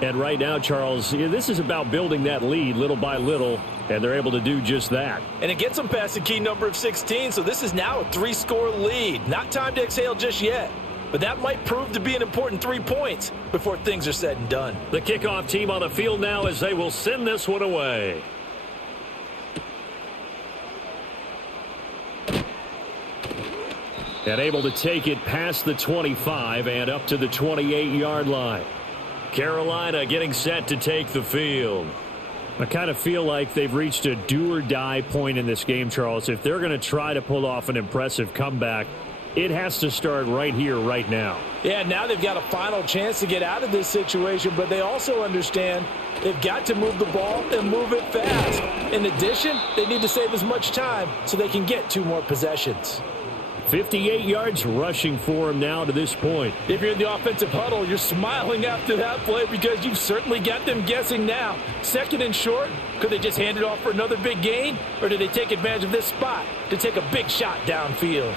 And right now, Charles, this is about building that lead little by little, and they're able to do just that. And it gets them past the key number of 16, so this is now a 3-score lead. Not time to exhale just yet, but that might prove to be an important 3 points before things are said and done. The kickoff team on the field now as they will send this one away. And able to take it past the 25 and up to the 28-yard line. Carolina getting set to take the field. I kind of feel like they've reached a do-or-die point in this game, Charles. If they're going to try to pull off an impressive comeback, it has to start right here, right now. Yeah, now they've got a final chance to get out of this situation, but they also understand they've got to move the ball and move it fast. In addition, they need to save as much time so they can get 2 more possessions. 58 yards rushing for him now to this point. If you're in the offensive huddle, you're smiling after that play because you've certainly got them guessing now. 2nd and short, could they just hand it off for another big gain? Or do they take advantage of this spot to take a big shot downfield?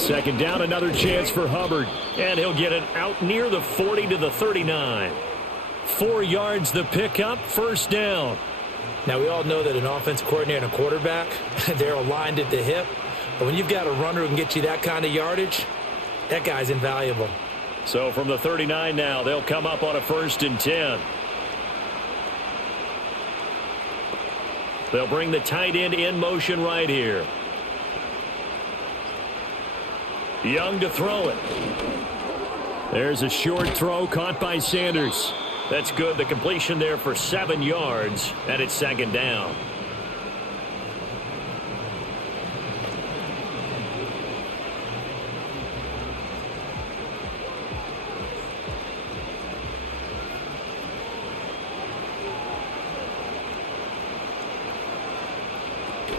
Second down, another chance for Hubbard. And he'll get it out near the 40 to the 39. 4 yards the pickup, 1st down. Now, we all know that an offense coordinator and a quarterback, they're aligned at the hip. But when you've got a runner who can get you that kind of yardage, that guy's invaluable. So from the 39 now, they'll come up on a 1st and 10. They'll bring the tight end in motion right here. Young to throw it. There's a short throw caught by Sanders. That's good. The completion there for 7 yards, and it's 2nd down.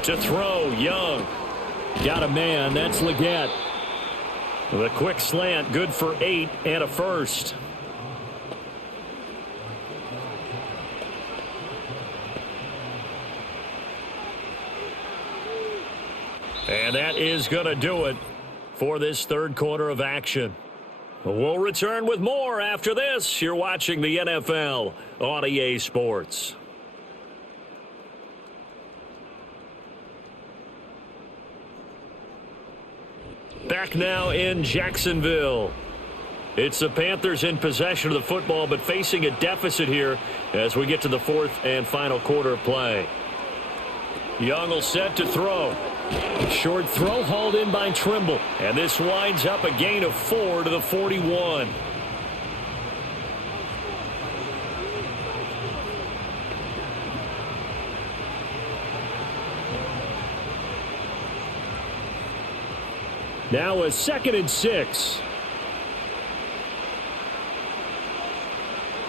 To throw, Young. Got a man. That's Leggett. The quick slant, good for 8 and a 1st. And that is going to do it for this 3rd quarter of action. We'll return with more after this. You're watching the NFL on EA Sports. Back now in Jacksonville. It's the Panthers in possession of the football, but facing a deficit here as we get to the 4th and final quarter of play. Young will set to throw. Short throw hauled in by Trimble. And this winds up a gain of 4 to the 41. Now a 2nd and 6.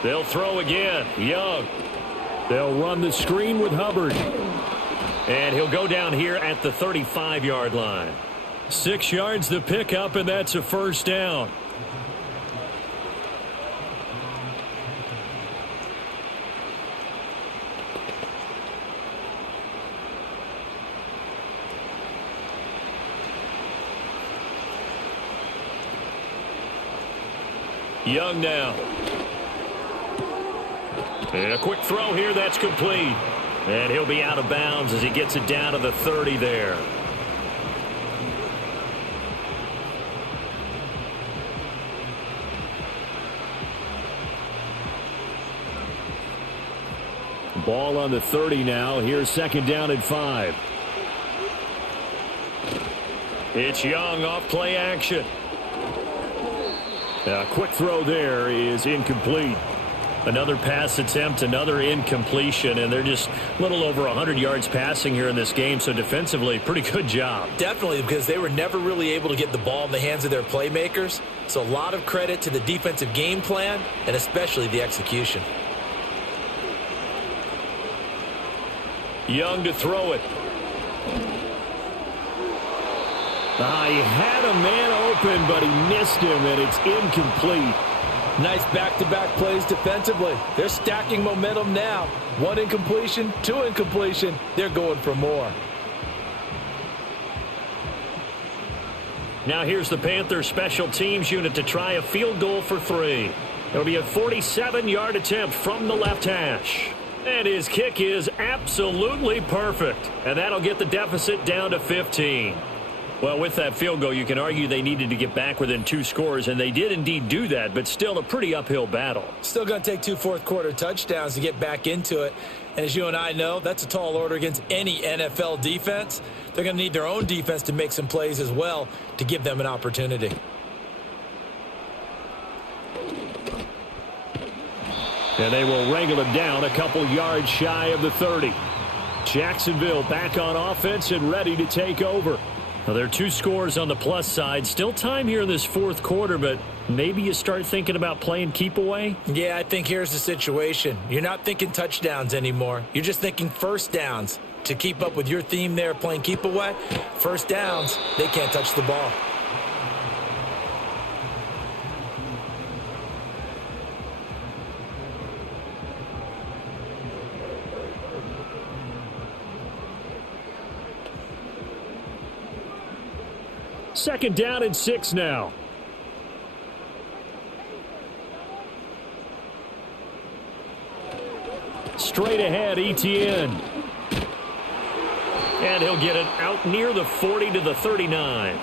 They'll throw again. Young. They'll run the screen with Hubbard. And he'll go down here at the 35-yard line. 6 yards the pickup, and that's a 1st down. Young now. And a quick throw here, that's complete. And he'll be out of bounds as he gets it down to the 30 there. Ball on the 30 now. Here's second down and 5. It's Young off play action. A quick throw there is incomplete. Another pass attempt, another incompletion, and they're just a little over 100 yards passing here in this game, so defensively, pretty good job. Definitely, because they were never really able to get the ball in the hands of their playmakers, so a lot of credit to the defensive game plan and especially the execution. Young to throw it. He had a man open, but he missed him, and it's incomplete. Nice back-to-back plays defensively. They're stacking momentum now. 1 incompletion, 2 incompletion. They're going for more. Now here's the Panthers special teams unit to try a field goal for 3. It'll be a 47-yard attempt from the left hash. And his kick is absolutely perfect. And that'll get the deficit down to 15. Well, with that field goal, you can argue they needed to get back within 2 scores, and they did indeed do that, but still a pretty uphill battle. Still going to take 2 fourth-quarter touchdowns to get back into it. And as you and I know, that's a tall order against any NFL defense. They're going to need their own defense to make some plays as well to give them an opportunity. And they will wrangle him down a couple yards shy of the 30. Jacksonville back on offense and ready to take over. Now, there are 2 scores on the plus side. Still time here in this fourth quarter, but maybe you start thinking about playing keep away? Yeah, I think here's the situation. You're not thinking touchdowns anymore. You're just thinking first downs. To keep up with your theme there, playing keep away, first downs, they can't touch the ball. Second down and 6 now. Straight ahead, Etienne. And he'll get it out near the 40 to the 39.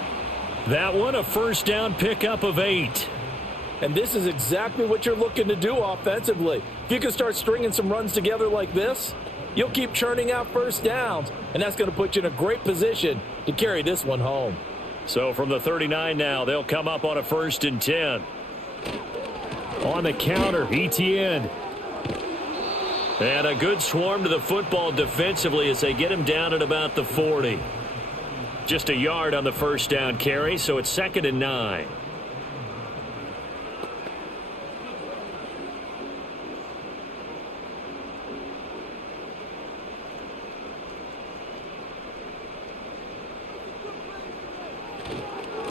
That one a first down pickup of 8. And this is exactly what you're looking to do offensively. If you can start stringing some runs together like this, you'll keep churning out first downs, and that's going to put you in a great position to carry this one home. So from the 39 now, they'll come up on a 1st and 10. On the counter, Etienne. And a good swarm to the football defensively as they get him down at about the 40. Just a yard on the first down carry, so it's 2nd and 9.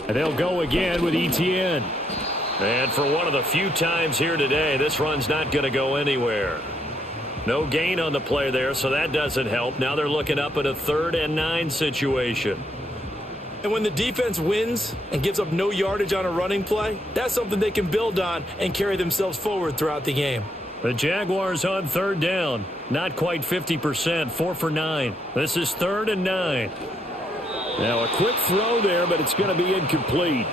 And they'll go again with Etienne. And for one of the few times here today, this run's not going to go anywhere. No gain on the play there, so that doesn't help. Now they're looking up at a 3rd and 9 situation. And when the defense wins and gives up no yardage on a running play, that's something they can build on and carry themselves forward throughout the game. The Jaguars on 3rd down. Not quite 50%, 4 for 9. This is 3rd and 9. Now a quick throw there, but it's going to be incomplete.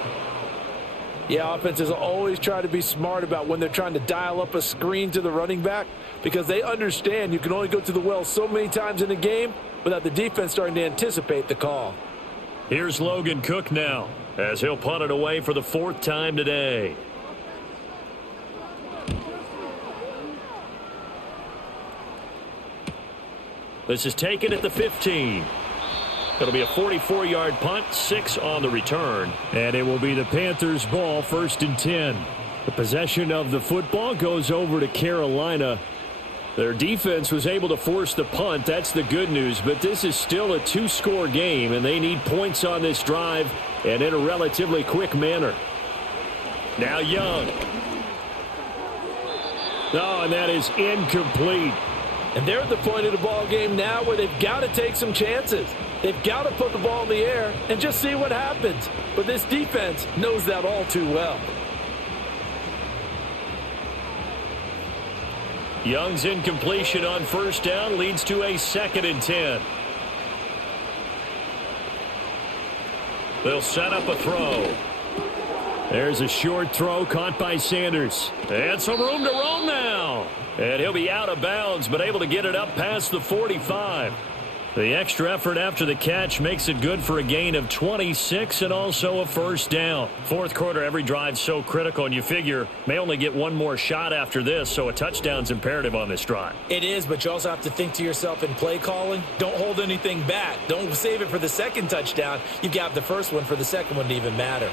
Yeah, offenses always try to be smart about when they're trying to dial up a screen to the running back because they understand you can only go to the well so many times in a game without the defense starting to anticipate the call. Here's Logan Cook now as he'll punt it away for the 4th time today. This is taken at the 15. It'll be a 44-yard punt, 6 on the return. And it will be the Panthers' ball, 1st and 10. The possession of the football goes over to Carolina. Their defense was able to force the punt. That's the good news. But this is still a 2-score game, and they need points on this drive and in a relatively quick manner. Now Young. Oh, and that is incomplete. And they're at the point of the ball game now where they've got to take some chances. They've got to put the ball in the air and just see what happens. But this defense knows that all too well. Young's incompletion on 1st down leads to a 2nd and 10. They'll set up a throw. There's a short throw caught by Sanders. And some room to roam now. And he'll be out of bounds, but able to get it up past the 45. The extra effort after the catch makes it good for a gain of 26 and also a first down. Fourth quarter, every drive's so critical, and you figure may only get one more shot after this, so a touchdown's imperative on this drive. It is, but you also have to think to yourself in play calling, don't hold anything back. Don't save it for the second touchdown. You've got the first one for the second one to even matter.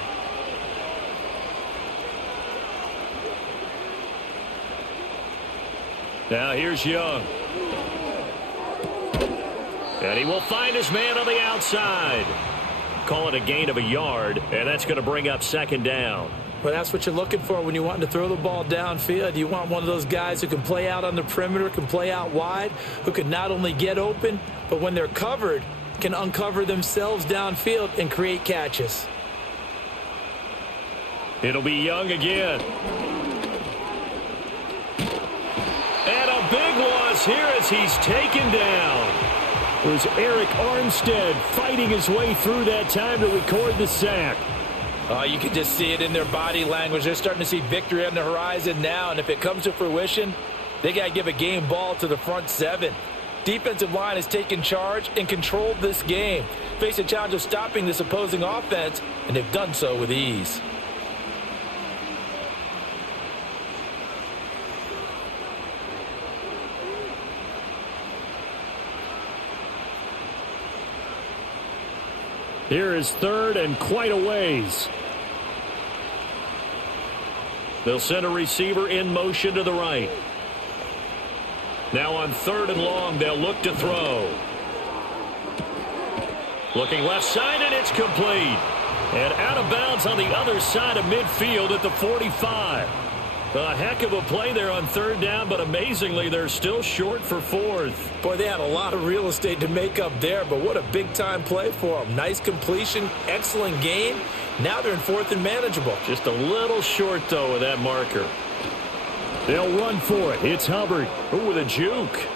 Now here's Young. And he will find his man on the outside. Call it a gain of a yard, and that's going to bring up second down. Well, that's what you're looking for when you want to throw the ball downfield. You want one of those guys who can play out on the perimeter, can play out wide, who can not only get open, but when they're covered, can uncover themselves downfield and create catches. It'll be Young again. And a big loss here as he's taken down. It was Eric Armstead fighting his way through that time to record the sack. You can just see it in their body language. They're starting to see victory on the horizon now, and if it comes to fruition, they got to give a game ball to the front seven. Defensive line has taken charge and controlled this game. Face a challenge of stopping this opposing offense, and they've done so with ease. Here is third and quite a ways. They'll send a receiver in motion to the right. Now on third and long, they'll look to throw. Looking left side, and it's complete. And out of bounds on the other side of midfield at the 45. A heck of a play there on third down, but amazingly, they're still short for fourth. Boy, they had a lot of real estate to make up there, but what a big-time play for them. Nice completion, excellent gain. Now they're in fourth and manageable. Just a little short, though, with that marker. They'll run for it. It's Hubbard. Ooh, with a juke.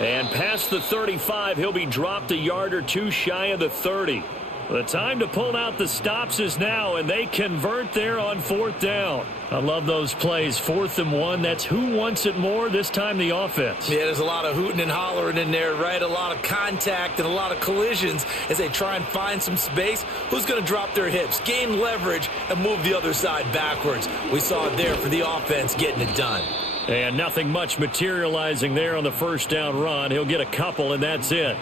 And past the 35, he'll be dropped a yard or two shy of the 30. The time to pull out the stops is now, and they convert there on fourth down. I love those plays. 4th and 1. That's who wants it more, this time the offense. Yeah, there's a lot of hooting and hollering in there, right? A lot of contact and a lot of collisions as they try and find some space. Who's going to drop their hips, gain leverage, and move the other side backwards? We saw it there for the offense getting it done. And nothing much materializing there on the first down run. He'll get a couple, and that's it.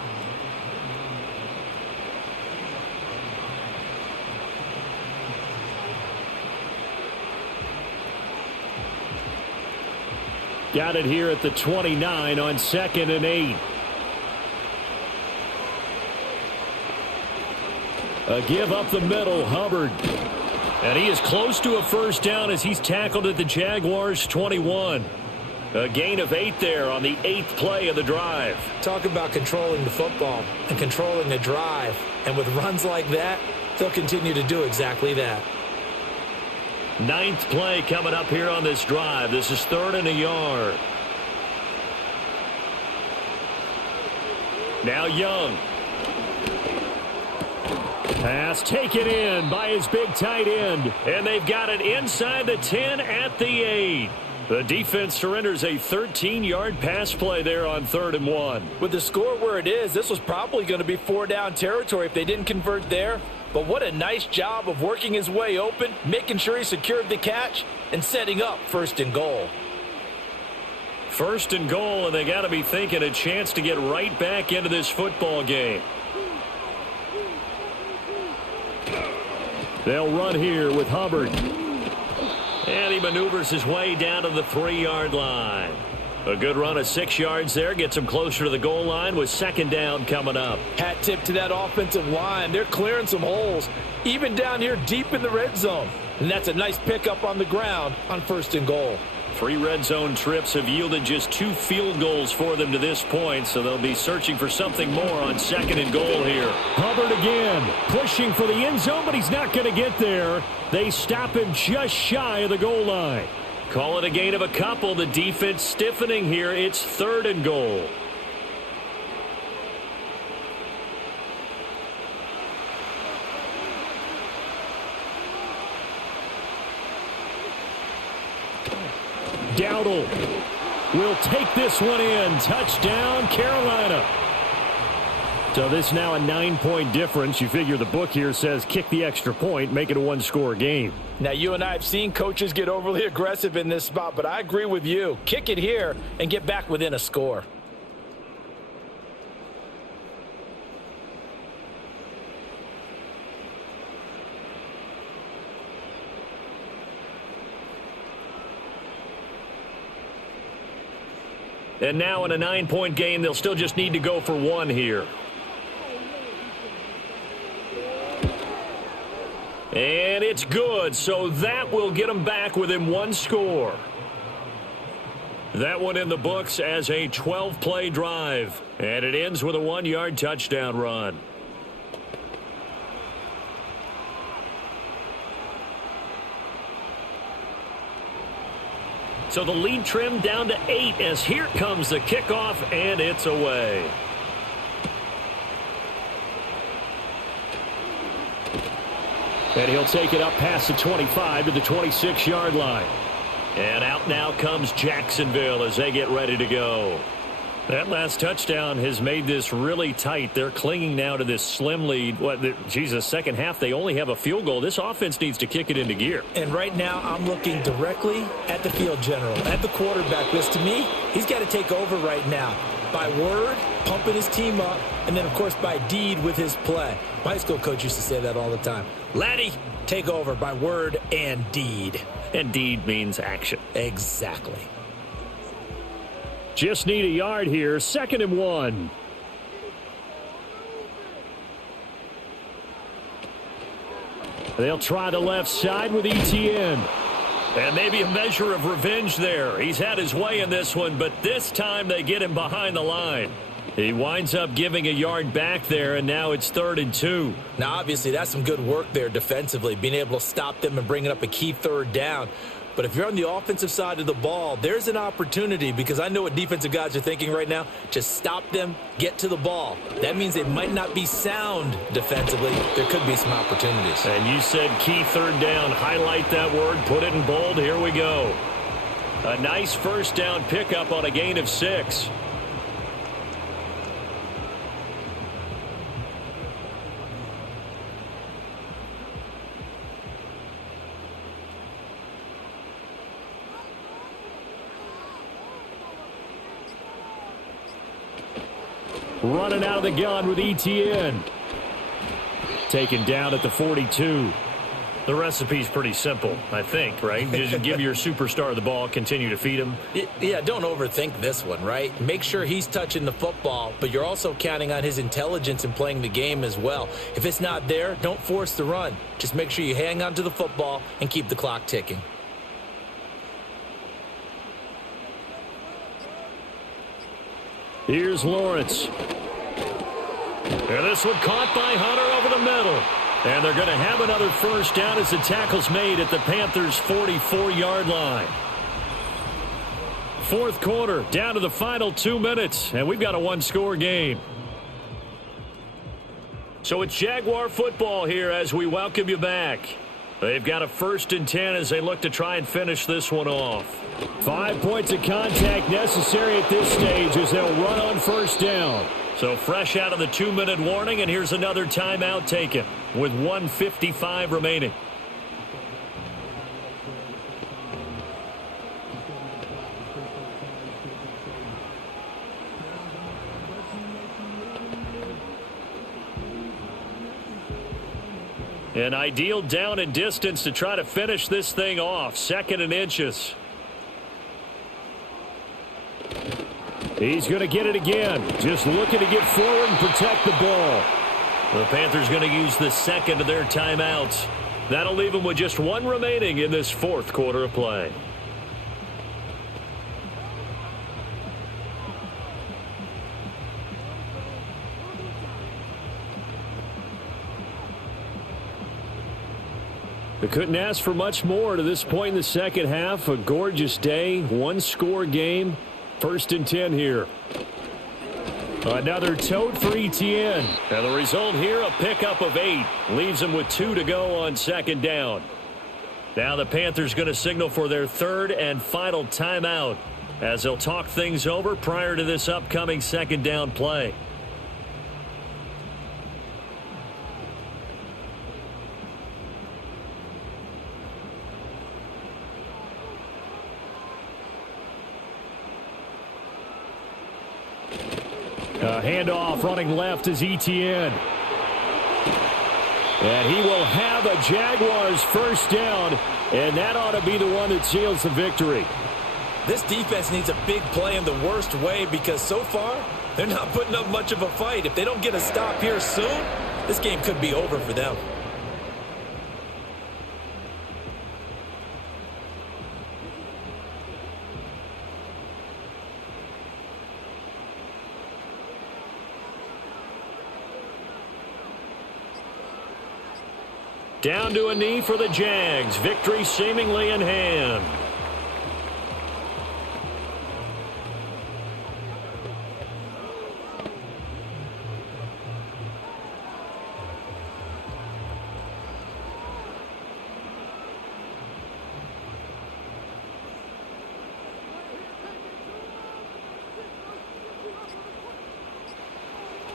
Got it here at the 29 on 2nd and 8. A give up the middle, Hubbard. And he is close to a first down as he's tackled at the Jaguars 21. A gain of 8 there on the 8th play of the drive. Talk about controlling the football and controlling the drive. And with runs like that, they'll continue to do exactly that. 9th play coming up here on this drive. This is 3rd and a yard. Now Young. Pass taken in by his big tight end. And they've got it inside the 10 at the 8. The defense surrenders a 13-yard pass play there on 3rd and 1. With the score where it is, this was probably going to be 4-down territory if they didn't convert there. But what a nice job of working his way open, making sure he secured the catch, and setting up 1st and goal. 1st and goal, and they got to be thinking a chance to get right back into this football game. They'll run here with Hubbard. And he maneuvers his way down to the 3-yard line. A good run of 6 yards there. Gets him closer to the goal line with 2nd down coming up. Hat tip to that offensive line. They're clearing some holes, even down here deep in the red zone. And that's a nice pickup on the ground on 1st and goal. 3 red zone trips have yielded just 2 field goals for them to this point, so they'll be searching for something more on 2nd and goal here. Hubbard again, pushing for the end zone, but he's not going to get there. They stop him just shy of the goal line. Call it a gain of a couple. The defense stiffening here. It's 3rd and goal. Dowdle will take this one in. Touchdown, Carolina. So this now a 9-point difference. You figure the book here says kick the extra point, make it a one-score game. Now, you and I have seen coaches get overly aggressive in this spot, but I agree with you. Kick it here and get back within a score. And now in a 9-point game, they'll still just need to go for one here. And it's good, so that will get them back within one score. That one in the books as a 12-play drive. And it ends with a 1-yard touchdown run. So the lead trimmed down to 8 as here comes the kickoff, and it's away. And he'll take it up past the 25 to the 26-yard line. And out now comes Jacksonville as they get ready to go. That last touchdown has made this really tight. They're clinging now to this slim lead. Second half, they only have a field goal. This offense needs to kick it into gear. And right now, I'm looking directly at the field general, at the quarterback. Because to me, he's got to take over right now. By word, pumping his team up, and then, of course, by deed with his play. My high school coach used to say that all the time. Laddie, take over by word and deed. And deed means action. Exactly. Just need a yard here. 2nd and 1. They'll try the left side with Etienne. And maybe a measure of revenge there. He's had his way in this one, but this time they get him behind the line. He winds up giving a yard back there, and now it's 3rd and 2. Now, obviously, that's some good work there defensively, being able to stop them and bringing up a key 3rd down. But if you're on the offensive side of the ball, there's an opportunity, because I know what defensive guys are thinking right now. Just stop them, get to the ball. That means they might not be sound defensively. There could be some opportunities. And you said key 3rd down. Highlight that word. Put it in bold. Here we go. A nice first down pickup on a gain of 6. Running out of the gun with Etienne. Taken down at the 42. The recipe's pretty simple, I think, right? Just give your superstar the ball, continue to feed him. Yeah, don't overthink this one, right? Make sure he's touching the football, but you're also counting on his intelligence in playing the game as well. If it's not there, don't force the run. Just make sure you hang on to the football and keep the clock ticking. Here's Lawrence. And this one caught by Hunter over the middle. And they're going to have another first down as the tackle's made at the Panthers' 44-yard line. 4th quarter, down to the final 2 minutes, and we've got a one-score game. So it's Jaguar football here as we welcome you back. They've got a 1st and 10 as they look to try and finish this one off. 5 points of contact necessary at this stage as they'll run on first down. So fresh out of the 2-minute warning, and here's another timeout taken with 1:55 remaining. An ideal down and distance to try to finish this thing off. 2nd and inches. He's going to get it again. Just looking to get forward and protect the ball. The Panthers going to use the 2nd of their timeouts. That'll leave them with just 1 remaining in this 4th quarter of play. They couldn't ask for much more to this point in the second half. A gorgeous day, one-score game. 1st and 10 here. Another tote for Etienne. And the result here, a pickup of 8. Leaves him with 2 to go on 2nd down. Now the Panthers going to signal for their third and final timeout as they'll talk things over prior to this upcoming second down play. Handoff running left is Etienne. And he will have a Jaguars first down, and that ought to be the one that seals the victory. This defense needs a big play in the worst way because so far they're not putting up much of a fight. If they don't get a stop here soon, this game could be over for them. Down to a knee for the Jags. Victory seemingly in hand.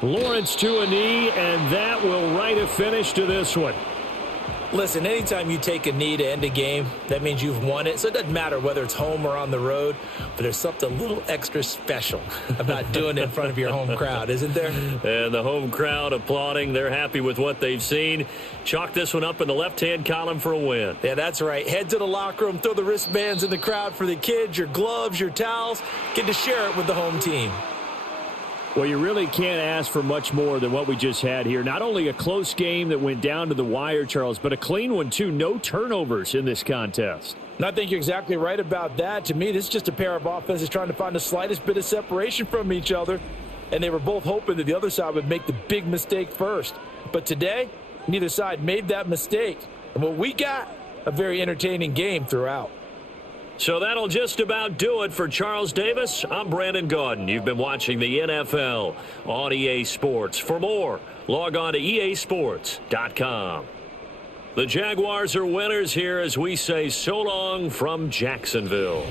Lawrence to a knee, and that will write a finish to this one. Listen, anytime you take a knee to end a game, that means you've won it. So it doesn't matter whether it's home or on the road, but there's something a little extra special about doing it in front of your home crowd, isn't there? And the home crowd applauding. They're happy with what they've seen. Chalk this one up in the left-hand column for a win. Yeah, that's right. Head to the locker room, throw the wristbands in the crowd for the kids, your gloves, your towels. Get to share it with the home team. Well, you really can't ask for much more than what we just had here. Not only a close game that went down to the wire, Charles, but a clean one, too. No turnovers in this contest. And I think you're exactly right about that. To me, this is just a pair of offenses trying to find the slightest bit of separation from each other. And they were both hoping that the other side would make the big mistake first. But today, neither side made that mistake. And what we got, a very entertaining game throughout. So that'll just about do it for Charles Davis. I'm Brandon Gaudin. You've been watching the NFL on EA Sports. For more, log on to easports.com. The Jaguars are winners here as we say so long from Jacksonville.